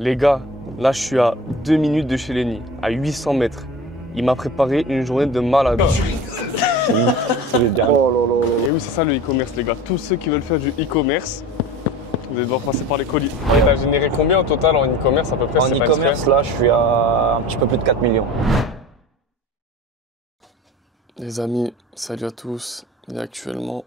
Les gars, là je suis à 2 minutes de chez Lenny, à 800 mètres. Il m'a préparé une journée de malade. C'est les derniers. Oh là là là. Et oui, c'est ça le e-commerce, les gars. Tous ceux qui veulent faire du e-commerce, vous allez devoir passer par les colis. Et t'as généré combien au total en e-commerce à peu près? En e-commerce, là, je suis à un petit peu plus de 4 millions. Les amis, salut à tous. Il est actuellement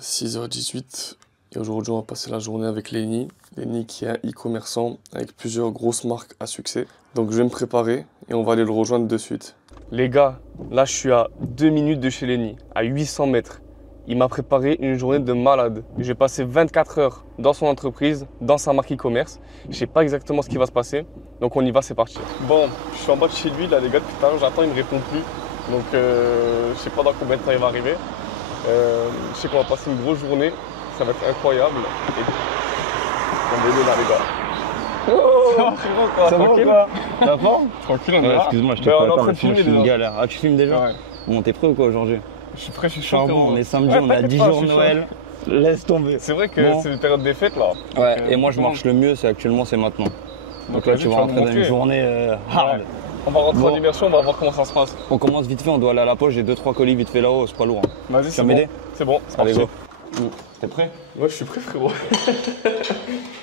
6h18 et aujourd'hui on va passer la journée avec Lenny. Lenny qui est un e-commerçant avec plusieurs grosses marques à succès. Donc je vais me préparer et on va aller le rejoindre de suite. Les gars, là je suis à 2 minutes de chez Lenny, à 800 mètres. Il m'a préparé une journée de malade. J'ai passé 24 heures dans son entreprise, dans sa marque e-commerce. Je ne sais pas exactement ce qui va se passer. Donc on y va, c'est parti. Bon, je suis en bas de chez lui, là les gars, depuis tout à l'heure, j'attends, il ne me répond plus. Donc je ne sais pas dans combien de temps il va arriver. Je sais qu'on va passer une grosse journée, ça va être incroyable. Et... On est là les gars. Oh, Ça va quoi? Ça va? Tranquille, on est Ouais, là. excuse-moi, je te Mais on est parle en pas, train de mais filmer je suis une déjà. galère. Ah, tu filmes déjà? Ouais. Bon, t'es prêt ou quoi aujourd'hui? Je suis prêt, je suis chaud. Charbon, frérot. on est samedi, Ouais, on est à t'inquiète 10 pas, jours je de suis Noël. Laisse tomber. C'est vrai que Bon. c'est une période des fêtes là. Ouais, Donc, et moi je marche le mieux, c'est actuellement, c'est maintenant. Donc là, vas-y, tu vas vas me rentrer dans une montrer. journée hard. Ouais. On va rentrer Bon. en immersion, on va voir comment ça se passe. On commence vite fait, on doit aller à la poche, j'ai 2-3 colis vite fait là-haut, c'est pas lourd. Vas-y, Tu c'est vas bon. m'aider? C'est bon, c'est Allez, parti. go. T'es prêt? Ouais, je suis prêt, frérot.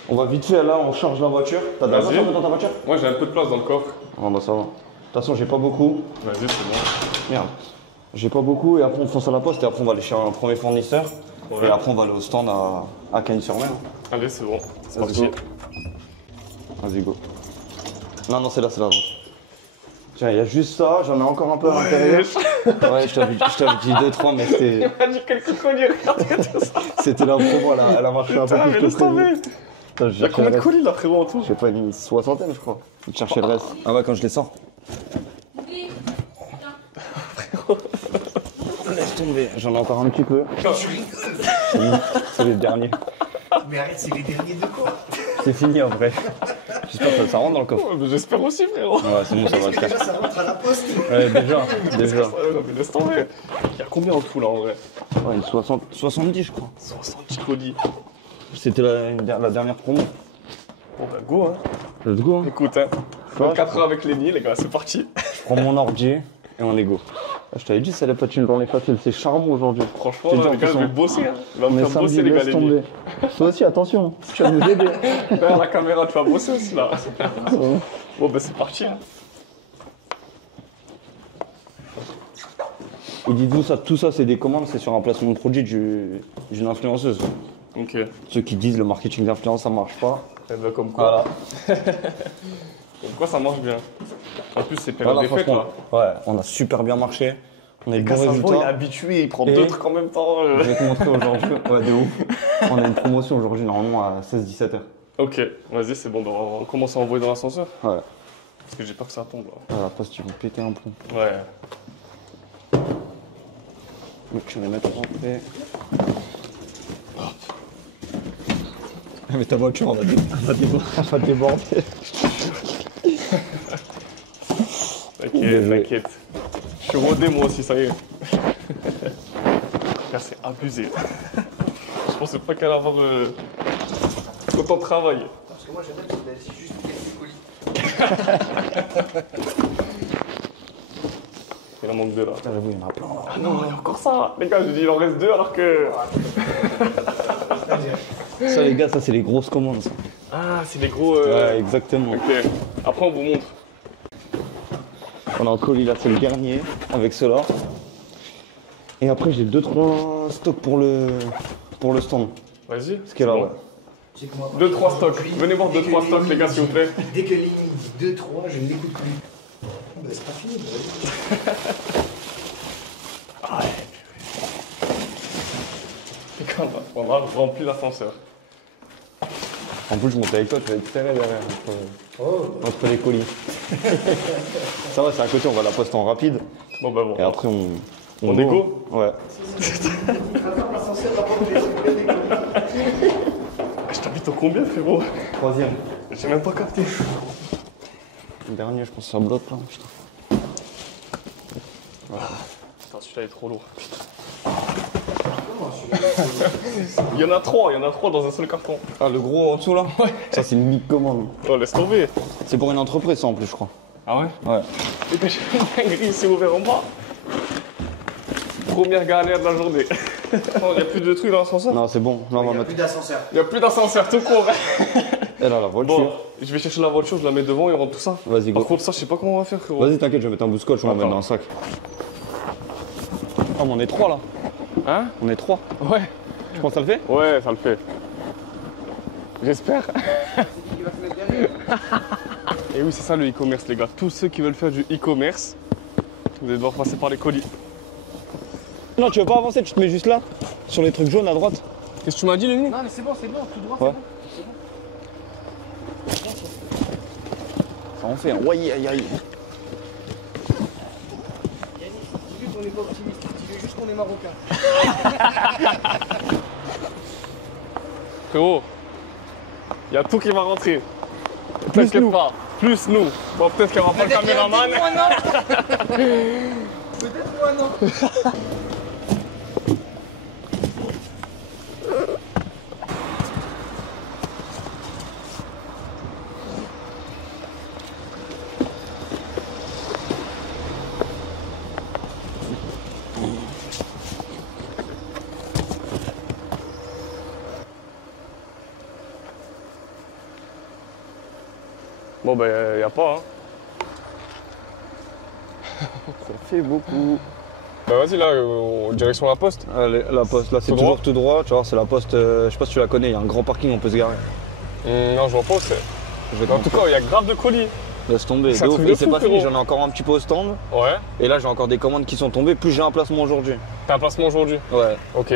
On va vite fait là, on charge la voiture. T'as de la Vas-y. place dans ta voiture? Moi, j'ai un peu de place dans le coffre. Ah bah ça va. De toute façon, j'ai pas beaucoup. Vas-y, c'est bon. Merde. J'ai pas beaucoup et après on fonce à la poste et après on va aller chez un premier fournisseur. Ouais. Et après on va aller au stand à Cagnes-sur-Mer. Allez, c'est bon. C'est Let's parti. go. Vas-y, go. Non, c'est là, c'est là. Tiens, il y a juste ça, j'en ai encore un peu à l'intérieur. Ouais, je t'avais dit 2-3, mais Il m'a dit quelques colis, regardez tout ça. c'était la promo, elle a marché un peu Putain, plus mais que laisse tomber. prévu. Putain, Il y a combien de colis là, frérot, en tout? Je sais pas, une soixantaine, je crois. Il cherchait le reste. Ah ouais, quand je les sors. Laisse tomber, j'en ai encore un petit peu. C'est les derniers. Mais arrête, c'est les derniers de quoi? C'est fini en vrai. J'espère que ça rentre dans le coffre. Ouais, mais j'espère aussi, frérot. Ouais, c'est bon, ça va le faire. Déjà, ça rentre à la poste. Ouais, déjà. Non, mais laisse tomber. Il y a combien en tout là en vrai? Ouais, une 70, je crois. 70 colis. C'était la dernière promo. Bon, bah, go, hein. Let's go. Hein. Écoute, hein. 4 heures avec Lenny, les gars, c'est parti. Je prends mon ordi et on est go. Ah, je t'avais dit, ça allait pas être une journée facile. C'est charbon aujourd'hui. Franchement, J'ai là, dit, les gars, en je plus, vais bosser, hein. Il va On me est faire samedi, bosser, les gars, laisse Lenny. tomber. Toi aussi, attention. Tu vas nous aider. Derrière la caméra, tu vas bosser aussi là. Bon, bah, c'est parti. Hein. Et dites-vous, tout ça, c'est des commandes, c'est sur un placement de produit d'une influenceuse. Ok. Ceux qui disent le marketing d'influence, ça marche pas. Eh ben, comme quoi. Voilà. Comme quoi, ça marche bien. En plus, c'est période Voilà, des fêtes là. franchement, ouais, on a super bien marché. On a eu de bons Quand ça se voit, il est résultats. habitué, il prend Et- 2 trucs en même temps. Je vais te montrer aujourd'hui. Ouais, de ouf. On a une promotion aujourd'hui, normalement à 16-17 heures. Ok, vas-y, c'est bon, bah, on commence à envoyer dans l'ascenseur. Ouais. Parce que j'ai peur que ça tombe là. À la poste, ils vont péter un plomb. Ouais. Donc, je vais les mettre en rentrée. Mais ta voiture, on va déborder. T'inquiète, t'inquiète. Je suis rodé moi aussi, ça y est. Là, c'est abusé. Je pensais pas qu'elle allait avoir autant de travail. Parce que moi, j'aime bien qu'il laisse juste quelques colis. Il en manque 2 là. J'avoue, il y en a plein. Ah non, il y a encore ça. Les gars, j'ai dit il en reste 2 alors que. Ça, les gars, ça, c'est les grosses commandes. Ça. Ah, c'est des gros. Ouais, exactement. Ok. Après, on vous montre. On a un colis là, c'est le dernier, avec cela. Et après, j'ai 2-3 stocks pour le stand. Vas-y. Ce qui est là, ouais. Tu sais que moi, 2-3 stocks. Venez voir 2-3 stocks, les gars, s'il vous plaît. Dès que Lenny dit 2-3, je ne l'écoute plus. Bah, c'est pas fini. Les gars, on a rempli l'ascenseur. En plus, je monte avec toi, tu vas être serré derrière entre les colis. Ça va, c'est à côté, on va à la poste en rapide. Bon, bah bon. Et après, On est go. Ouais. Je t'habite au combien, frérot? Troisième. J'ai même pas capté. Le dernier, je pense que ça bloque là. Putain. Putain, celui-là est trop lourd. Comment celui-là Il y en a trois dans un seul carton. Ah, le gros en dessous là? Ouais. Ça, c'est une big commande. Oh, laisse tomber. C'est pour une entreprise, ça en plus, je crois. Ah ouais? Ouais. Et puis, j'ai une dinguerie, il s'est ouvert en bas. Première galère de la journée. Il n'y a plus de trucs dans l'ascenseur? Non, c'est bon. Là, on Il va n'y a mettre. plus d'ascenseur. Il n'y a plus d'ascenseur, tout court. Elle a la voiture. Bon, je vais chercher la voiture, je la mets devant et on rentre tout ça. Vas-y, go. Par contre, ça, je sais pas comment on va faire, frérot. Vas-y, t'inquiète, je vais mettre un bout de scotch, on va Attends. mettre dans un sac. Ah, mais on est trois là. Hein? On est trois. Ouais. Tu penses que ça le fait? Ouais, ça le fait. J'espère. Il va se mettre derrière. Et oui, c'est ça le e-commerce, les gars. Tous ceux qui veulent faire du e-commerce, vous allez devoir passer par les colis. Non, tu veux pas avancer, tu te mets juste là, sur les trucs jaunes à droite. Qu'est-ce que tu m'as dit, Lenny? Non, mais c'est bon, tout droit, Ouais. c'est bon. Ça en fait un. Ouais, aïe, aïe. Dis-lui qu'on n'est pas optimiste, dis-lui juste qu'on est marocain. Frérot, il y a tout qui va rentrer. Plus T'inquiète nous. pas. Plus nous. Bon, peut-être qu'il n'y aura pas le caméraman. Peut-être moi non. Peut-être moi non. Bon, ben, y a pas, hein. Ça fait beaucoup. Bah, vas-y, là, direction la poste. Allez, la poste, là, c'est Tout toujours droit tout droit. Tu vois, c'est la poste, je sais pas si tu la connais, il y a un grand parking, on peut se garer. Non, je vois pas où c'est. Je vais te En tout montrer. cas, il y a grave de colis. Laisse tomber. c'est un De ouf. truc de Et c'est fou, pas fini, frérot. j'en ai encore un petit peu au stand. Ouais. Et là, j'ai encore des commandes qui sont tombées, plus j'ai un placement aujourd'hui. T'as un placement aujourd'hui. Ouais. Ok.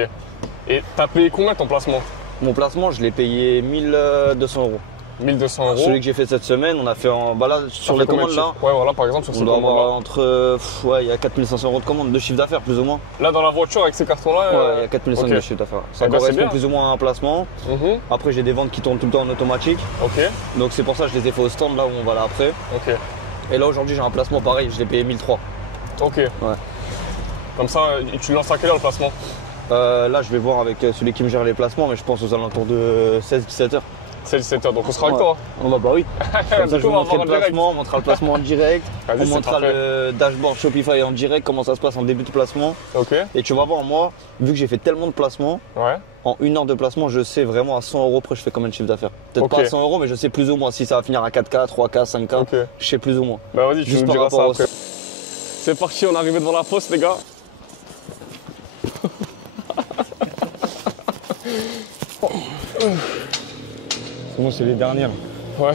Et t'as payé combien ton placement? Mon placement, je l'ai payé 1200 €. 1200 euros. Celui que j'ai fait cette semaine, on a fait en. Bah là, Ça sur fait les combien de commandes là, chiffres? Ouais, voilà, par exemple, sur on ces doit avoir commandes-là. entre. Ouais, il y a 4500 € de commandes, de chiffre d'affaires plus ou moins. Là, dans la voiture, avec ces cartons-là. Ouais, il y a 4500 ok. de chiffre d'affaires. Ça Eh ben, c'est correspond bien. plus ou moins à un placement. Mhm. Après, j'ai des ventes qui tournent tout le temps en automatique. Ok, Donc c'est pour ça que je les ai fait au stand là où on va là après. ok, Et là aujourd'hui j'ai un placement pareil, je l'ai payé 1300. ok. Ouais. Comme ça, tu lances à quelle heure le placement? Là je vais voir avec celui qui me gère les placements, mais je pense aux alentours de 16-17 heures. C'est 17h, donc on sera avec Ouais. toi. On va bah oui. Comme ça Du je coup, vais on va montrer voir le en direct. placement, on montrera le placement en direct. Vas-y, On c'est montrera parfait. le dashboard Shopify en direct, comment ça se passe en début de placement. Ok, Et tu vas voir moi, vu que j'ai fait tellement de placements, ouais. en 1 heure de placement, je sais vraiment à 100 € près je fais combien de chiffre d'affaires. Peut-être Ok. pas à 100 €, mais je sais plus ou moins si ça va finir à 4K, 3K, 5K. Ok. Je sais plus ou moins. Bah vas-y, tu Juste nous par diras ça rapport au- après. C'est parti, on est arrivé devant la poste, les gars. C'est bon, c'est les dernières. Ouais,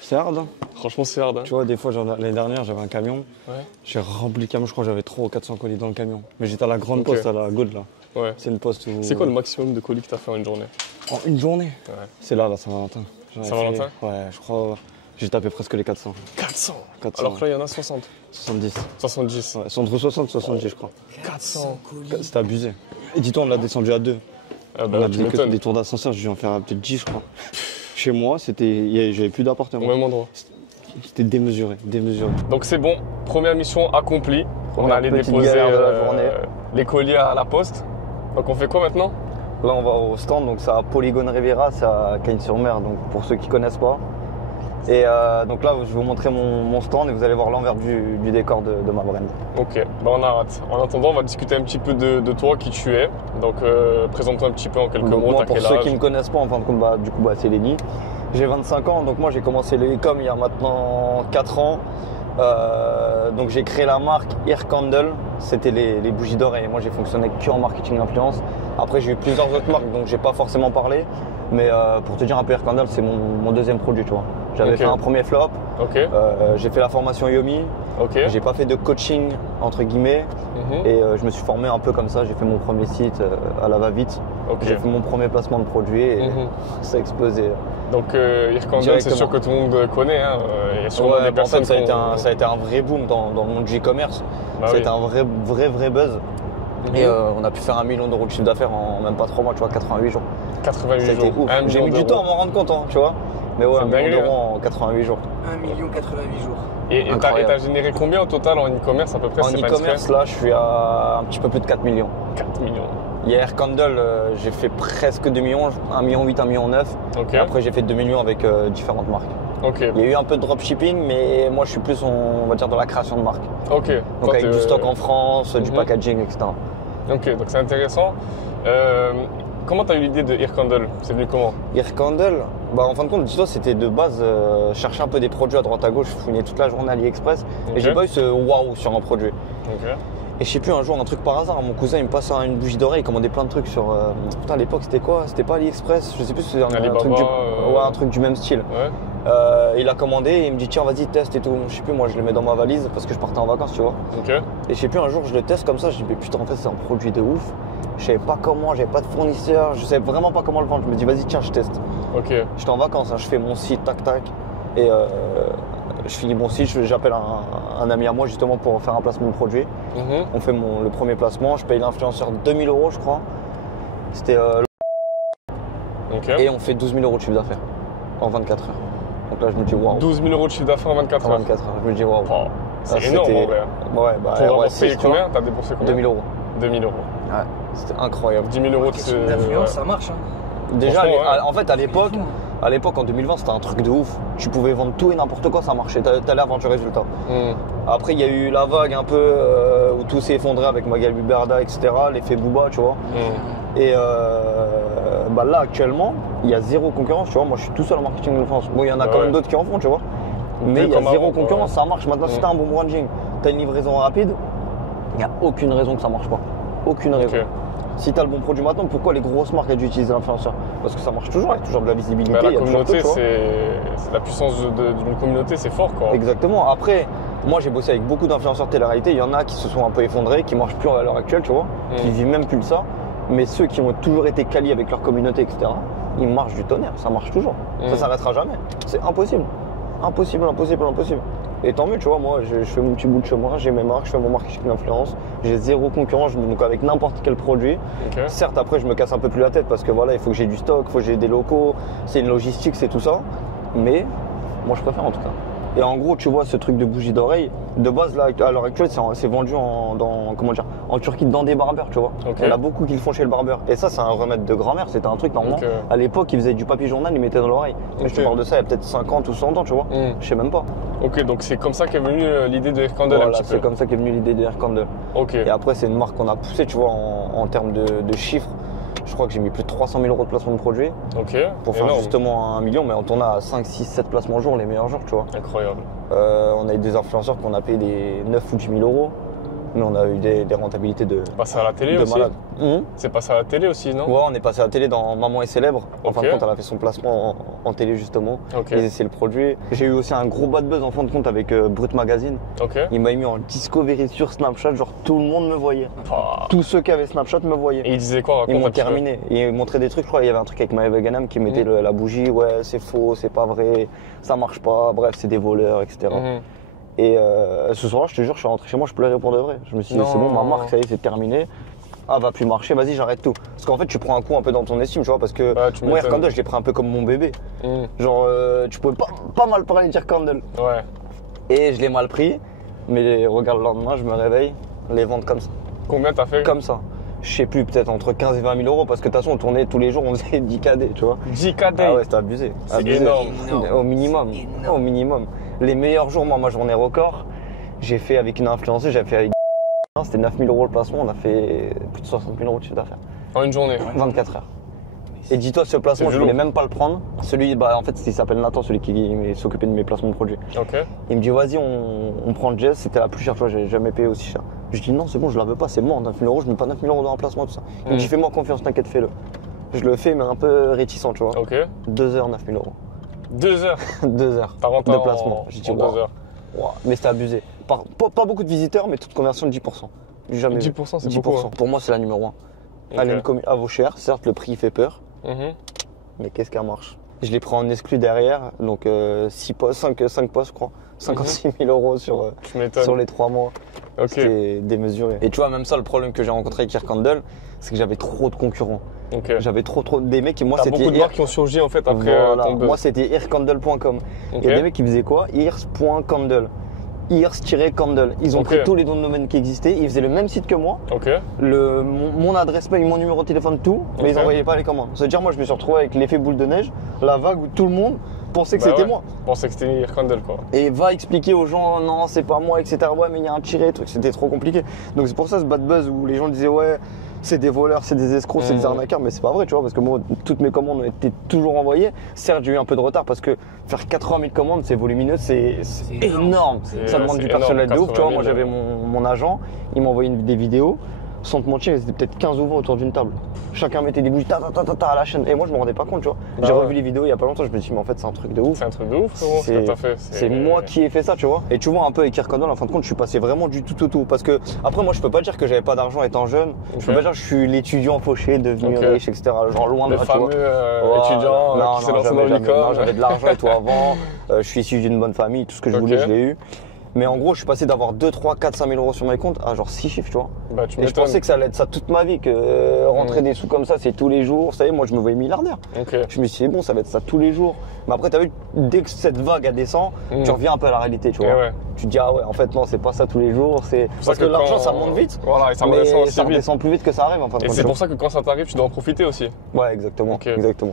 C'est hard, hein. franchement, c'est hard. Hein. Tu vois, des fois, l'année dernière, j'avais un camion. Ouais. J'ai rempli le camion, je crois que j'avais 300 ou 400 colis dans le camion. Mais j'étais à la grande Ok. poste, à la Gaude, là. Ouais. C'est une poste où. C'est quoi le maximum de colis que t'as fait en une journée? En une journée Ouais. C'est là, Saint-Valentin. J'en ai Saint-Valentin fait- Ouais, je crois. J'ai tapé presque les 400. 400. 400. Alors que là, il y en a 60. 70. 70. Ouais, c'est entre 60 et 70, je crois. 400. C'était abusé. Et dis-toi, on l'a descendu à 2. Ah On bah, a tu fait que m'étonnes. des tours d'ascenseur, j'ai dû en faire peut-être 10, je crois. Chez moi, j'avais plus Au d'appartement. même endroit. C'était démesuré, démesuré. Donc c'est bon, première mission accomplie. On Première allait petite déposer galère de la journée. les colis à la poste. Donc on fait quoi maintenant? Là, on va au stand, donc c'est à Polygone Riviera, c'est à Cagnes-sur-Mer, donc pour ceux qui connaissent pas. Et donc là, je vais vous montrer mon stand et vous allez voir l'envers du décor de ma brand. Ok, bah on a hâte. En attendant, on va discuter un petit peu de toi, qui tu es. Donc présente-toi un petit peu en quelques Donc mots, moi, t'as pour quel ceux âge? qui ne me connaissent pas, en fin de compte, c'est Lenny. J'ai 25 ans, donc moi j'ai commencé le e-com il y a maintenant 4 ans. Donc j'ai créé la marque Ear Candle, c'était les bougies d'oreille. Moi j'ai fonctionné que en marketing influence. Après j'ai eu plusieurs autres marques donc j'ai pas forcément parlé. Mais pour te dire un peu Ear Candle c'est mon deuxième produit tu vois. J'avais Ok. fait un premier flop, Ok, j'ai fait la formation Yomi, ok. j'ai pas fait de coaching entre guillemets Mhm. et je me suis formé un peu comme ça, j'ai fait mon premier site à la va-vite. Ok. J'ai fait mon premier placement de produit et Mhm. ça a explosé. Donc Irkandel, c'est Directement. sûr que tout le monde connaît. Hein. Il y a sûrement Ouais, des bah, en personnes fait, ça a, qui été ont- ça a été un vrai boom dans le monde du e-commerce. Bah ça a oui. été un vrai buzz. Mhm. Et on a pu faire 1 million d'euros de chiffre d'affaires en même pas 3 mois, tu vois, 88 jours. 88 C'était jours. ouf. 1 J'ai million mis du d'euros. temps à m'en rendre compte, hein, tu vois. Mais ouais, C'est 1 million dingue, d'euros en 88 jours. 1 88 jours. Et Incroyable. t'as généré combien au total en e-commerce à peu près? En e-commerce, là, je suis à un petit peu plus de 4 millions. 4 millions. Il y a Air Candle, j'ai fait presque 2 millions, 1,8 million, 1,9 million. Ok. Et après, j'ai fait 2 millions avec différentes marques. Ok. Il y a eu un peu de dropshipping, mais moi, je suis plus, on va dire, dans la création de marques. Ok. Donc, Toi, avec t'es- du stock en France, du Mhm. packaging, etc. Ok, donc c'est intéressant. Comment t'as eu l'idée de Ear Candle? C'est venu comment? Air Candle, bah, en fin de compte, dis-toi, c'était de base chercher un peu des produits à droite à gauche. Je fouinais toute la journée à AliExpress Ok. et j'ai pas eu ce waouh sur un produit. Ok. Et je sais plus, un jour, un truc par hasard, mon cousin il me passe une bougie d'oreille, il commandait plein de trucs sur. Putain, à l'époque, c'était quoi? C'était pas AliExpress, je sais plus si c'était Alibaba, truc ouais, un truc du même style. Ouais. Il a commandé et il me dit, tiens, vas-y, teste et tout. Je sais plus, moi, je le mets dans ma valise parce que je partais en vacances, tu vois. Ok. Et je sais plus, un jour, je le teste comme ça, je dis, mais putain, en fait, c'est un produit de ouf. Je savais pas comment, j'avais pas de fournisseur, je savais vraiment pas comment le vendre. Je me dis, vas-y, tiens, je teste. Ok. J'étais en vacances, hein, je fais mon site, tac, tac. Et je finis mon site, j'appelle un ami à moi justement pour faire un placement de produit. Mhm. On fait le premier placement, je paye l'influenceur 2 000 euros, je crois. C'était Ok. et on fait 12 000 euros de chiffre d'affaires en 24 heures. Donc là, je me dis, waouh. 12 000 euros de chiffre d'affaires en 24 En heures. 24 heures, je me dis, waouh. Oh, c'est Ah, énorme c'était- en vrai. Ouais, bah, Pour avoir R6, payé tu vois, combien? T'as dépensé combien? 2 000 euros. 2 000 euros. Ouais, c'était incroyable. 10 000 euros de Question d'influence, ça marche. Hein. Déjà, Franchement, ouais. en fait, à l'époque, en 2020, c'était un truc de ouf. Tu pouvais vendre tout et n'importe quoi, ça marchait. T'allais avoir du résultat. Hmm. Après, il y a eu la vague un peu où tout s'est effondré avec Magali Berda, etc. L'effet Booba, tu vois. Hmm. Et bah là, actuellement, il y a zéro concurrence, tu vois. Moi, je suis tout seul en marketing de France. Bon, il y en a quand Ouais. même d'autres qui en font, tu vois. Mais il y a comme zéro avant, quoi, concurrence, ouais. ça marche. Maintenant, si Mm. t'as un bon branding, t'as une livraison rapide, il n'y a aucune raison que ça marche pas. Aucune raison. Ok. Si t'as le bon produit maintenant, pourquoi les grosses marques elles dû utiliser l'influenceur? Parce que ça marche toujours, il y a toujours de la visibilité. Bah, il la y a toujours communauté, tout, tu vois. c'est la puissance d'une communauté, c'est fort quoi. Exactement. Après, moi j'ai bossé avec beaucoup d'influenceurs télé-réalité. Il y en a qui se sont un peu effondrés, qui marchent plus à l'heure actuelle, tu vois, qui Mm. vivent même plus de ça. Mais ceux qui ont toujours été quali avec leur communauté, etc., ils marchent du tonnerre. Ça marche toujours. Mm. Ça s'arrêtera jamais. C'est impossible. Impossible, impossible, impossible. Et tant mieux, tu vois, moi je fais mon petit bout de chemin, j'ai mes marques, je fais mon marketing d'influence, j'ai zéro concurrence, donc avec n'importe quel produit. Ok. Certes, après, je me casse un peu plus la tête parce que voilà, il faut que j'ai du stock, il faut que j'ai des locaux, c'est une logistique, c'est tout ça. Mais moi, je préfère en tout cas. Et en gros, tu vois, ce truc de bougie d'oreille, de base, là, à l'heure actuelle, c'est vendu en Turquie dans des barbeurs, tu vois. Ok. Il y en a beaucoup qui le font chez le barbeur. Et ça, c'est un remède de grand-mère. C'était un truc, normalement. Ok. À l'époque, ils faisaient du papier journal, ils mettaient dans l'oreille. Mais je te Ok. parle de ça il y a peut-être 50 ou 100 ans, tu vois. Hmm. Je sais même pas. Ok, donc c'est comme ça qu'est venue l'idée de Air Candle un Voilà, petit c'est peu. comme ça qu'est venue l'idée de Air Candle. Ok. Et après, c'est une marque qu'on a poussée, tu vois, en termes de chiffres. Je crois que j'ai mis plus de 300 000 euros de placement de produit Ok. pour faire Énorme. justement 1 million, mais on tourne à 5, 6, 7 placements jour, les meilleurs jours, tu vois. Incroyable. On a eu des influenceurs qu'on a payé des 9 ou 10 000 euros, mais on a eu des rentabilités de Passé à la télé aussi. malade. C'est passé à la télé aussi, non? Ouais, on est passé à la télé dans Maman est célèbre. En fin de Ok. compte, elle a fait son placement en télé justement. Ok. Et c'est le produit. J'ai eu aussi un gros bad buzz en fin de compte avec Brut Magazine. Ok. Il m'a mis en discovery sur Snapchat, genre tout le monde me voyait. Ah. Tous ceux qui avaient Snapchat me voyaient. Et il disait quoi? Ils Raconte m'ont un petit peu. terminé. Ils montraient des trucs, je crois. Il y avait un truc avec Maëva Ganam qui mettait la bougie. Ouais, c'est faux, c'est pas vrai, ça marche pas. Bref, c'est des voleurs, etc. Mhm. Et ce soir-là, je te jure, je suis rentré chez moi, je pleurais pour de vrai. Je me suis dit, Non. c'est bon, ma marque, ça y est, c'est terminé. Ah, va plus marcher, vas-y, j'arrête tout. Parce qu'en fait, tu prends un coup un peu dans ton estime, tu vois, parce que Ouais, tu moi, Air m'étonnes. Candle, je l'ai pris un peu comme mon bébé. Mhm. Genre, tu pouvais pas mal parler d'Air Candle. Ouais. Et je l'ai mal pris, mais regarde, le lendemain, je me réveille, les ventes comme ça. Combien t'as fait? Comme ça. Je sais plus, peut-être entre 15 et 20 000 euros, parce que de toute façon, on tournait tous les jours, on faisait 10 KD, tu vois. 10 KD. Ah ouais, c'était abusé. C'est Abusé. énorme. Au minimum. C'est énorme. Au minimum. Les meilleurs jours, moi, ma journée record, j'ai fait avec une influenceuse, j'avais fait avec c'était 9 000 euros le placement, on a fait plus de 60 000 euros de chiffre d'affaires. En une journée. 24 heures. Et dis-toi, ce placement, C'est je du voulais lourd. même pas le prendre. Celui, bah, en fait, il s'appelle Nathan, celui qui s'occupait de mes placements de produits. Ok. Il me dit, vas-y, on prend le Jazz, c'était la plus chère, tu vois, j'ai jamais payé aussi cher. Je dis, non, c'est bon, je la veux pas, c'est mort, 9 000 euros, je mets pas 9 000 euros dans un placement, tout ça. Il me dit, fais-moi confiance, t'inquiète, fais-le. Je le fais, mais un peu réticent, tu vois. Ok. 2 heures, 9 000 euros. 2 heures. 2 heures T'as rentré de en- placement. J'ai dit, en 2 waouh. heures. Wow, mais c'était abusé. Pas beaucoup de visiteurs, mais toute conversion de 10%. J'ai jamais vu. 10%, c'est beaucoup, hein. Pour moi, c'est la numéro 1. Ok. Elle vaut cher, certes, le prix fait peur, Mhm. mais qu'est-ce qu'elle marche? Je l'ai pris en exclu derrière, donc 6 postes, 5 postes, je crois. 56 000 euros sur Tu m'étonnes. les 3 mois. Ok. C'était démesuré. Et tu vois, même ça, le problème que j'ai rencontré avec Air Candle, c'est que j'avais trop de concurrents. Ok. J'avais trop des mecs qui, moi, T'as c'était beaucoup de marques qui ont surgi en fait après voilà. ton buzz. Moi, c'était earcandle.com. Ok. Il y a des mecs qui faisaient quoi? Ears.candle. Ears-candle. Ils ont Ok. pris tous les noms de domaine qui existaient. Ils faisaient le même site que moi. Ok. Mon adresse mail, mon numéro de téléphone, tout. Mais Ok. ils envoyaient pas les commandes. C'est-à-dire, moi, je me suis retrouvé avec l'effet boule de neige, la vague où tout le monde pensait que Bah c'était ouais. moi. Je pensais que c'était Air Candle quoi. Et va expliquer aux gens, non, c'est pas moi, etc. Ouais, mais il y a un tiré, truc. C'était trop compliqué. Donc, c'est pour ça ce bad buzz où les gens disaient, ouais, c'est des voleurs, c'est des escrocs, c'est des arnaqueurs. Mais c'est pas vrai, tu vois, parce que moi, toutes mes commandes ont été toujours envoyées. Certes, j'ai eu un peu de retard parce que faire 80 000 commandes, c'est volumineux, c'est énorme. Ça demande c'est du personnel énorme, de ouf. Tu vois, 80 000, moi, j'avais mon agent, il m'a envoyé des vidéos. Sans te mentir, c'était peut-être 15 ouvriers autour d'une table. Chacun mettait des bougies à la chaîne. Et moi, je me rendais pas compte, tu vois. Bah J'ai ouais. revu les vidéos il y a pas longtemps, je me suis dit, mais en fait, c'est un truc de ouf. C'est un truc de ouf frérot, ce que t'as fait. C'est moi qui ai fait ça, tu vois. Et tu vois, un peu avec Aircandle, en fin de compte, je suis passé vraiment du tout au tout. Parce que, après, moi, je peux pas dire que j'avais pas d'argent étant jeune. Je peux pas dire que je suis l'étudiant fauché, devenu Ok. riche, etc. Genre loin de Le là, tu vois. fameux Voilà. étudiant Non, qui s'est non, lancé dans jamais, le jamais. Non, licorne. j'avais de l'argent et tout avant. Je suis issu d'une bonne famille, tout ce que je voulais, Ok. je l'ai eu. Mais en gros, je suis passé d'avoir 2, 3, 4, 5 000 euros sur mes comptes à genre 6 chiffres, tu vois. Bah tu Et je m'étonnes. pensais que ça allait être ça toute ma vie, que rentrer des sous comme ça, c'est tous les jours. Vous savez, moi, je me voyais milliardaire. Ok. Je me suis dit, bon, ça va être ça tous les jours. Mais après, t'as vu, dès que cette vague elle descend, tu reviens un peu à la réalité, tu vois. ouais. Tu te dis, ah ouais, en fait, non, c'est pas ça tous les jours. C'est pour parce ça que l'argent, quand- ça monte vite. Voilà, et ça mais redescend aussi ça vite. redescend plus vite que ça arrive, en fin de Et compte. c'est pour ça que quand ça t'arrive, tu dois en profiter aussi. Ouais, exactement. Ok. Exactement.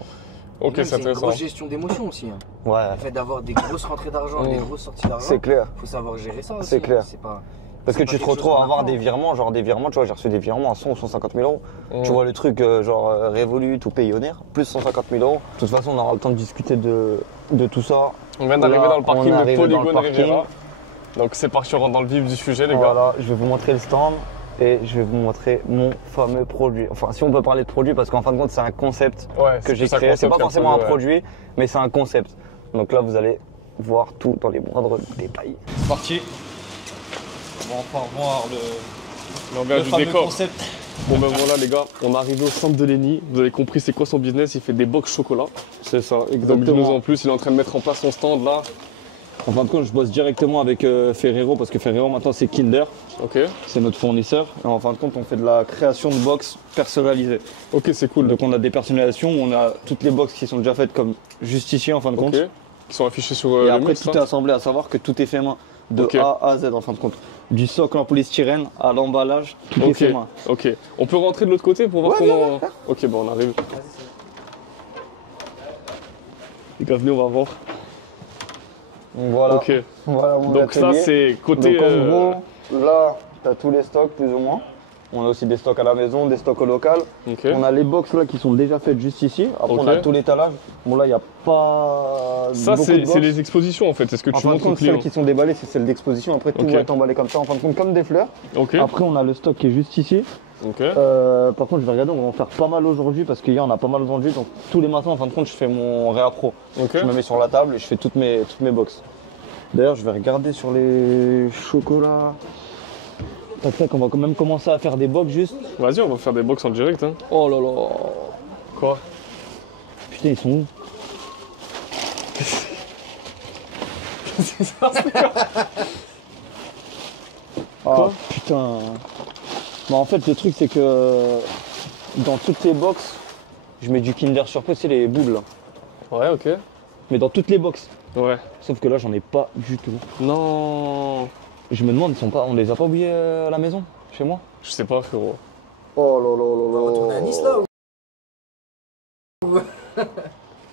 Et Ok, même, c'est une intéressant. grosse gestion d'émotions aussi. Hein. Ouais, Le fait d'avoir des grosses rentrées d'argent, des grosses sorties d'argent. c'est clair. Faut savoir gérer ça aussi. C'est clair. C'est pas. Parce c'est que pas tu te quelque chose retrouves qu'on à avoir apprend. des virements, genre des virements, tu vois, j'ai reçu des virements à 100 ou 150 000 euros. Mm. Tu vois le truc genre Revolut ou Payoneer, plus 150 000 euros. De toute façon, on aura le temps de discuter de tout ça. On vient d'arriver Là, dans le parking on est de arrivé dans le Polygone parking. Riviera. Donc c'est parti, on rentre dans le vif du sujet les gars. Voilà, je vais vous montrer le stand et je vais vous montrer mon fameux produit. Enfin, si on peut parler de produit, parce qu'en fin de compte, c'est un concept Ouais, que j'ai plus un créé. C'est concept pas qu'un forcément un produit, produit, mais c'est un concept. Donc là, vous allez voir tout dans les moindres détails. C'est parti. On va enfin voir L'ambiance le du fameux décor. concept. Bon ben voilà les gars, on est arrivé au centre de Lenny. Vous avez compris c'est quoi son business, il fait des box chocolat. C'est ça, Donc dis-nous en plus, il est en train de mettre en place son stand là. En fin de compte, je bosse directement avec Ferrero parce que Ferrero maintenant c'est Kinder, Ok. c'est notre fournisseur. Et en fin de compte, on fait de la création de box personnalisées. Ok, c'est cool. Donc on a des personnalisations, on a toutes les box qui sont déjà faites comme juste ici en fin de compte. Ok. Qui sont affichés sur Et le après mix, tout là. est assemblé, à savoir que tout est fait main, de Ok. A à Z en fin de compte. Du socle en polystyrène à l'emballage, tout est Ok, fait main. ok. On peut rentrer de l'autre côté pour voir Ouais, comment. Ok, bon, on arrive. Les gars, venez, on va voir. Donc voilà. Ok. Voilà mon Donc ça, atelier. c'est côté. Donc en gros, là, tu as tous les stocks plus ou moins. On a aussi des stocks à la maison, des stocks au local. Ok. On a les box là qui sont déjà faites juste ici. Après Ok. on a tout l'étalage. Bon là il n'y a pas Ça, beaucoup de c'est box. c'est les expositions en fait. C'est ce que En tu fin de montres aux compte, clients. celles qui sont déballées, c'est celles d'exposition. Après tout Ok. va être emballé comme ça, en fin de compte comme des fleurs. Ok. Après on a le stock qui est juste ici. Ok. Par contre je vais regarder, on va en faire pas mal aujourd'hui parce qu'hier on a pas mal vendu. Donc tous les matins en fin de compte je fais mon réappro. Ok. Je me mets sur la table et je fais toutes mes box. D'ailleurs je vais regarder sur les chocolats. Tac tac, on va quand même commencer à faire des box juste. Vas-y, on va faire des box en direct. Hein. Oh là là. Quoi? Putain ils sont où? Ah putain. Bah, en fait le truc c'est que dans toutes les box, je mets du Kinder Surprise, c'est les boules là. Ouais, ok. Mais dans toutes les box. Ouais. Sauf que là j'en ai pas du tout. Non. Je me demande, on les a pas oubliés à la maison, chez moi? Je sais pas, frérot. Oh là là là là. On va retourner à Nice là ou... Oh,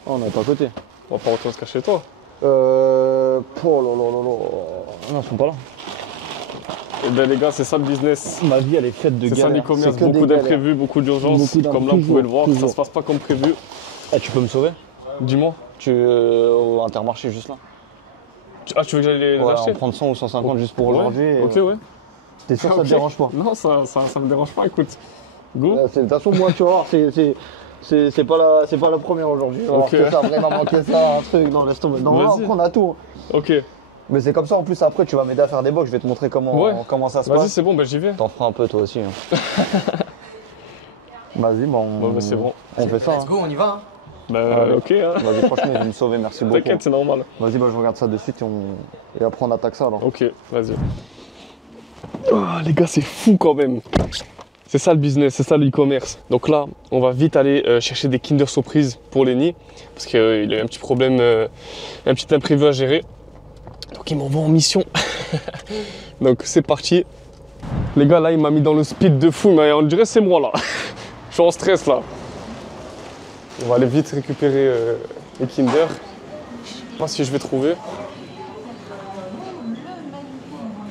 on n'est pas à côté. On va pas retourner se cacher chez toi. Oh là là là là. Non, ils sont pas là. Et ben les gars, c'est ça le business. Ma vie elle est faite de C'est ça galères. l'e-commerce, que des beaucoup galères. d'imprévus, beaucoup d'urgences. Beaucoup Comme là, vous pouvez le voir, toujours. ça se passe pas comme prévu. Ah, tu peux me sauver? Dis-moi. Au Intermarché juste là. Ah, tu veux que j'aille les Ouais, acheter? on prend 100 ou 150 juste pour Ouais. aujourd'hui. et- Ok, ouais. T'es sûr que ça Ok. te dérange pas? Non, ça me dérange pas, écoute. Go. De toute façon, moi, tu vas voir, c'est pas la première aujourd'hui. Ok. Que ça a vraiment manqué ça, un truc dans l'estomac. Non, là, Vas-y. après, on a tout. Ok. Mais c'est comme ça, en plus, après, tu vas m'aider à faire des box. Je vais te montrer Ouais. comment ça se Vas-y, passe. c'est bon, ben j'y vais. T'en feras un peu toi aussi. Hein. Vas-y, bah, Ouais, bah, c'est bon. on fait ça. Let's go, on y va. Hein. Bah, Ouais. ok, hein. Vas-y, franchement, je vais me sauver, merci beaucoup. T'inquiète, c'est normal. Vas-y, bah, je regarde ça de suite et après, on attaque ça alors. Ok, vas-y. Oh, les gars, c'est fou quand même. C'est ça le business, c'est ça le e-commerce. Donc là, on va vite aller chercher des Kinder Surprise pour Lenny, parce qu'il a eu un petit problème, un petit imprévu à gérer. Donc il m'envoie en mission. Donc c'est parti. Les gars, là, il m'a mis dans le speed de fou, mais on dirait que c'est moi là. Je suis en stress là. On va aller vite récupérer les Kinder. Je sais pas si je vais trouver.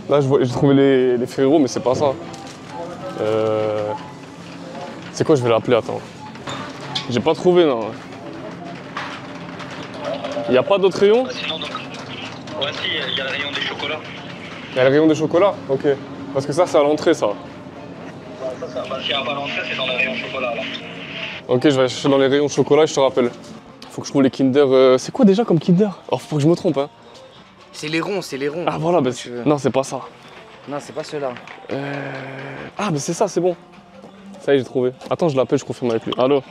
Là, j'ai trouvé les Ferrero, mais c'est pas ça. C'est quoi, je vais l'appeler, attends. J'ai pas trouvé, non. Il n'y a pas d'autres rayons? Sinon, donc... Ouais, si, il y a le rayon des chocolats. Il y a le rayon des chocolats? Ok. Parce que ça, c'est à l'entrée, ça. Ouais, ça, bah, s'il n'y a pas l'entrée, c'est dans le rayon chocolat, là. Ok, je vais aller chercher dans les rayons chocolat et je te rappelle. Faut que je trouve les Kinder. C'est quoi déjà comme Kinder? Oh, faut pas que je me trompe, hein. C'est les ronds, c'est les ronds. Ah, voilà, bah, non, c'est pas ça. Non, c'est pas ceux-là. Ah, mais c'est ça, c'est bon. Ça y est, j'ai trouvé. Attends, je l'appelle, je confirme avec lui. Allô?